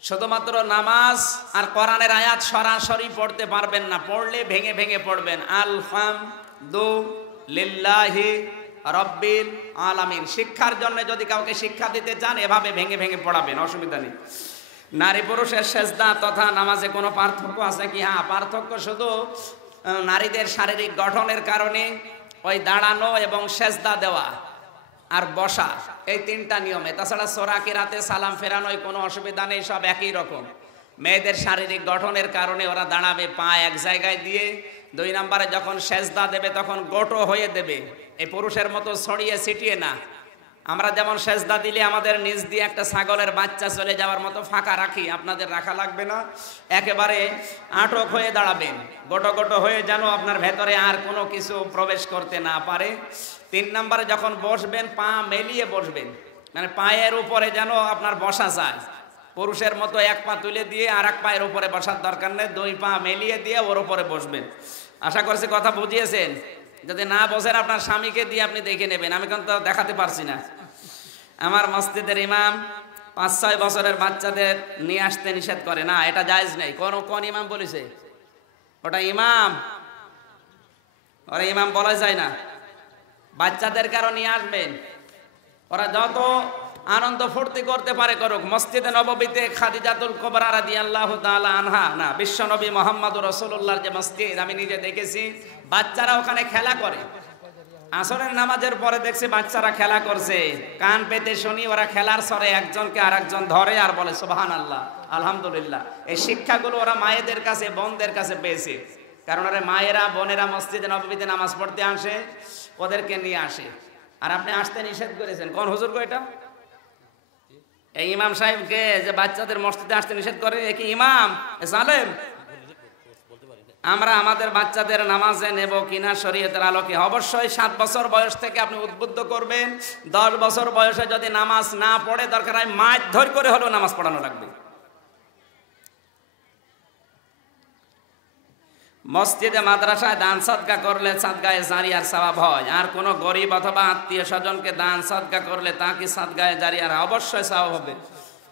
শুধুমাত্র নামাজ আর কোরআনের আয়াত সরাসরি পড়তে পারবেন না, পড়লে ভেঙে ভেঙে পড়বেন। আলহামদুলিল্লাহি রাব্বিল আলামিন। শিক্ষার জন্য যদি কাউকে শিক্ষা দিতে চান, এভাবে ভেঙে ভেঙে পড়াবেন, অসুবিধা নেই। নারী পুরুষের সেজদা তথা নামাজে কোনো পার্থক্য আছে কি? হ্যাঁ, পার্থক্য শুধু নারীদের শারীরিক গঠনের কারণে ওই দাঁড়ানো এবং সেজদা দেওয়া আর বসা, এই 3টা নিয়মে। তাছাড়া সূরা কিরাতে সালাম ফেরানোয় কোনো অসুবিধা নেই, সব একই রকম। মেয়েদের শারীরিক গঠনের কারণে ওরা দাঁড়াবে পা এক জায়গায় দিয়ে, 2 নম্বরে যখন সেজদা দেবে তখন গোটো হয়ে দেবে, এই পুরুষের মতো ছড়িয়ে ছিটিয়ে না। আমরা যেমন সেজদা দিলে আমাদের নিচ দিয়ে একটা ছাগলের বাচ্চা চলে যাওয়ার মতো ফাঁকা রাখি, আপনাদের রাখা লাগবে না, একেবারে আটক হয়ে দাঁড়াবেন, গোটো গোটো হয়ে যেন আপনার ভেতরে আর কোনো কিছু প্রবেশ করতে না পারে। 3 নম্বরে যখন বসবেন পা মেলিয়ে বসবেন, মানে পায়ের উপরে যেন আপনার বসা যায়। পুরুষের মতো এক পা তুলে দিয়ে আর এক পায়ের উপরে বসার দরকার নেই, 2 পা মেলিয়ে দিয়ে ওর উপরে বসবেন। আশা করছি কথা বুঝিয়েছেন। যদি না বোঝেন আপনার স্বামীকে দিয়ে আপনি দেখে নেবেন, আমি কিন্তু দেখাতে পারছি না। আমার মসজিদের ইমাম 5-6 বছরের বাচ্চাদের নিয়ে আসতে নিষেধ করে না, এটা জায়েজ নেই। কোন ইমাম বলেছে? ওটা ইমাম, ওরা ইমাম বলা যায় না। বাচ্চাদেরকে আরো নিয়ে আসবেন, ওরা যত আনন্দ ফুর্তি করতে পারে করুক। মসজিদে নববীতে খাদিজাতুল কুবরা রাদিয়াল্লাহু তাআলা আনহা, না, বিশ্বনবী মুহাম্মদুর রাসূলুল্লাহর যে মসজিদ, আমি নিজে দেখেছি, বাচ্চারা ওখানে খেলা করে। আসরের নামাজের পরে দেখছি বাচ্চারা খেলা করছে, কান পেতে শুনি ওরা খেলার ছলে একজনকে আরেকজন ধরে আর বলে সুবহানাল্লাহ, আলহামদুলিল্লাহ। এই শিক্ষাগুলো ওরা মায়েদের কাছে, বোনদের কাছে পেয়েছে, কারণ ওরা মায়েরা বোনেরা মসজিদে নববীতে নামাজ পড়তে আসে, ওদেরকে নিয়ে আসে। আর আপনি আসতে নিষেধ করেছেন, কোন হুজুর গো এটা? এই ইমাম সাহেবকে যে বাচ্চাদের মসজিদে আসতে নিষেধ করে, এ কি ইমাম? জালেম। আমরা আমাদের বাচ্চাদের নামাজে নেব কিনা শরীয়তের আলোকে? অবশ্যই 7 বছর বয়স থেকে আপনি উদ্বুদ্ধ করবেন। 10 বছর বয়সে যদি নামাজ না পড়ে, দরকার হয় মারধর করে হলেও নামাজ পড়ানো লাগবে। মসজিদে মাদ্রাসায় দান সদকা করলে সাদগায়ে জারিয়ার সওয়াব হয়, আর কোনো গরিব অথবা আত্মীয় স্বজনকে দান সদকা করলে তা কি সাদগায়ে জারিয়ার? অবশ্যই সওয়াব হবে।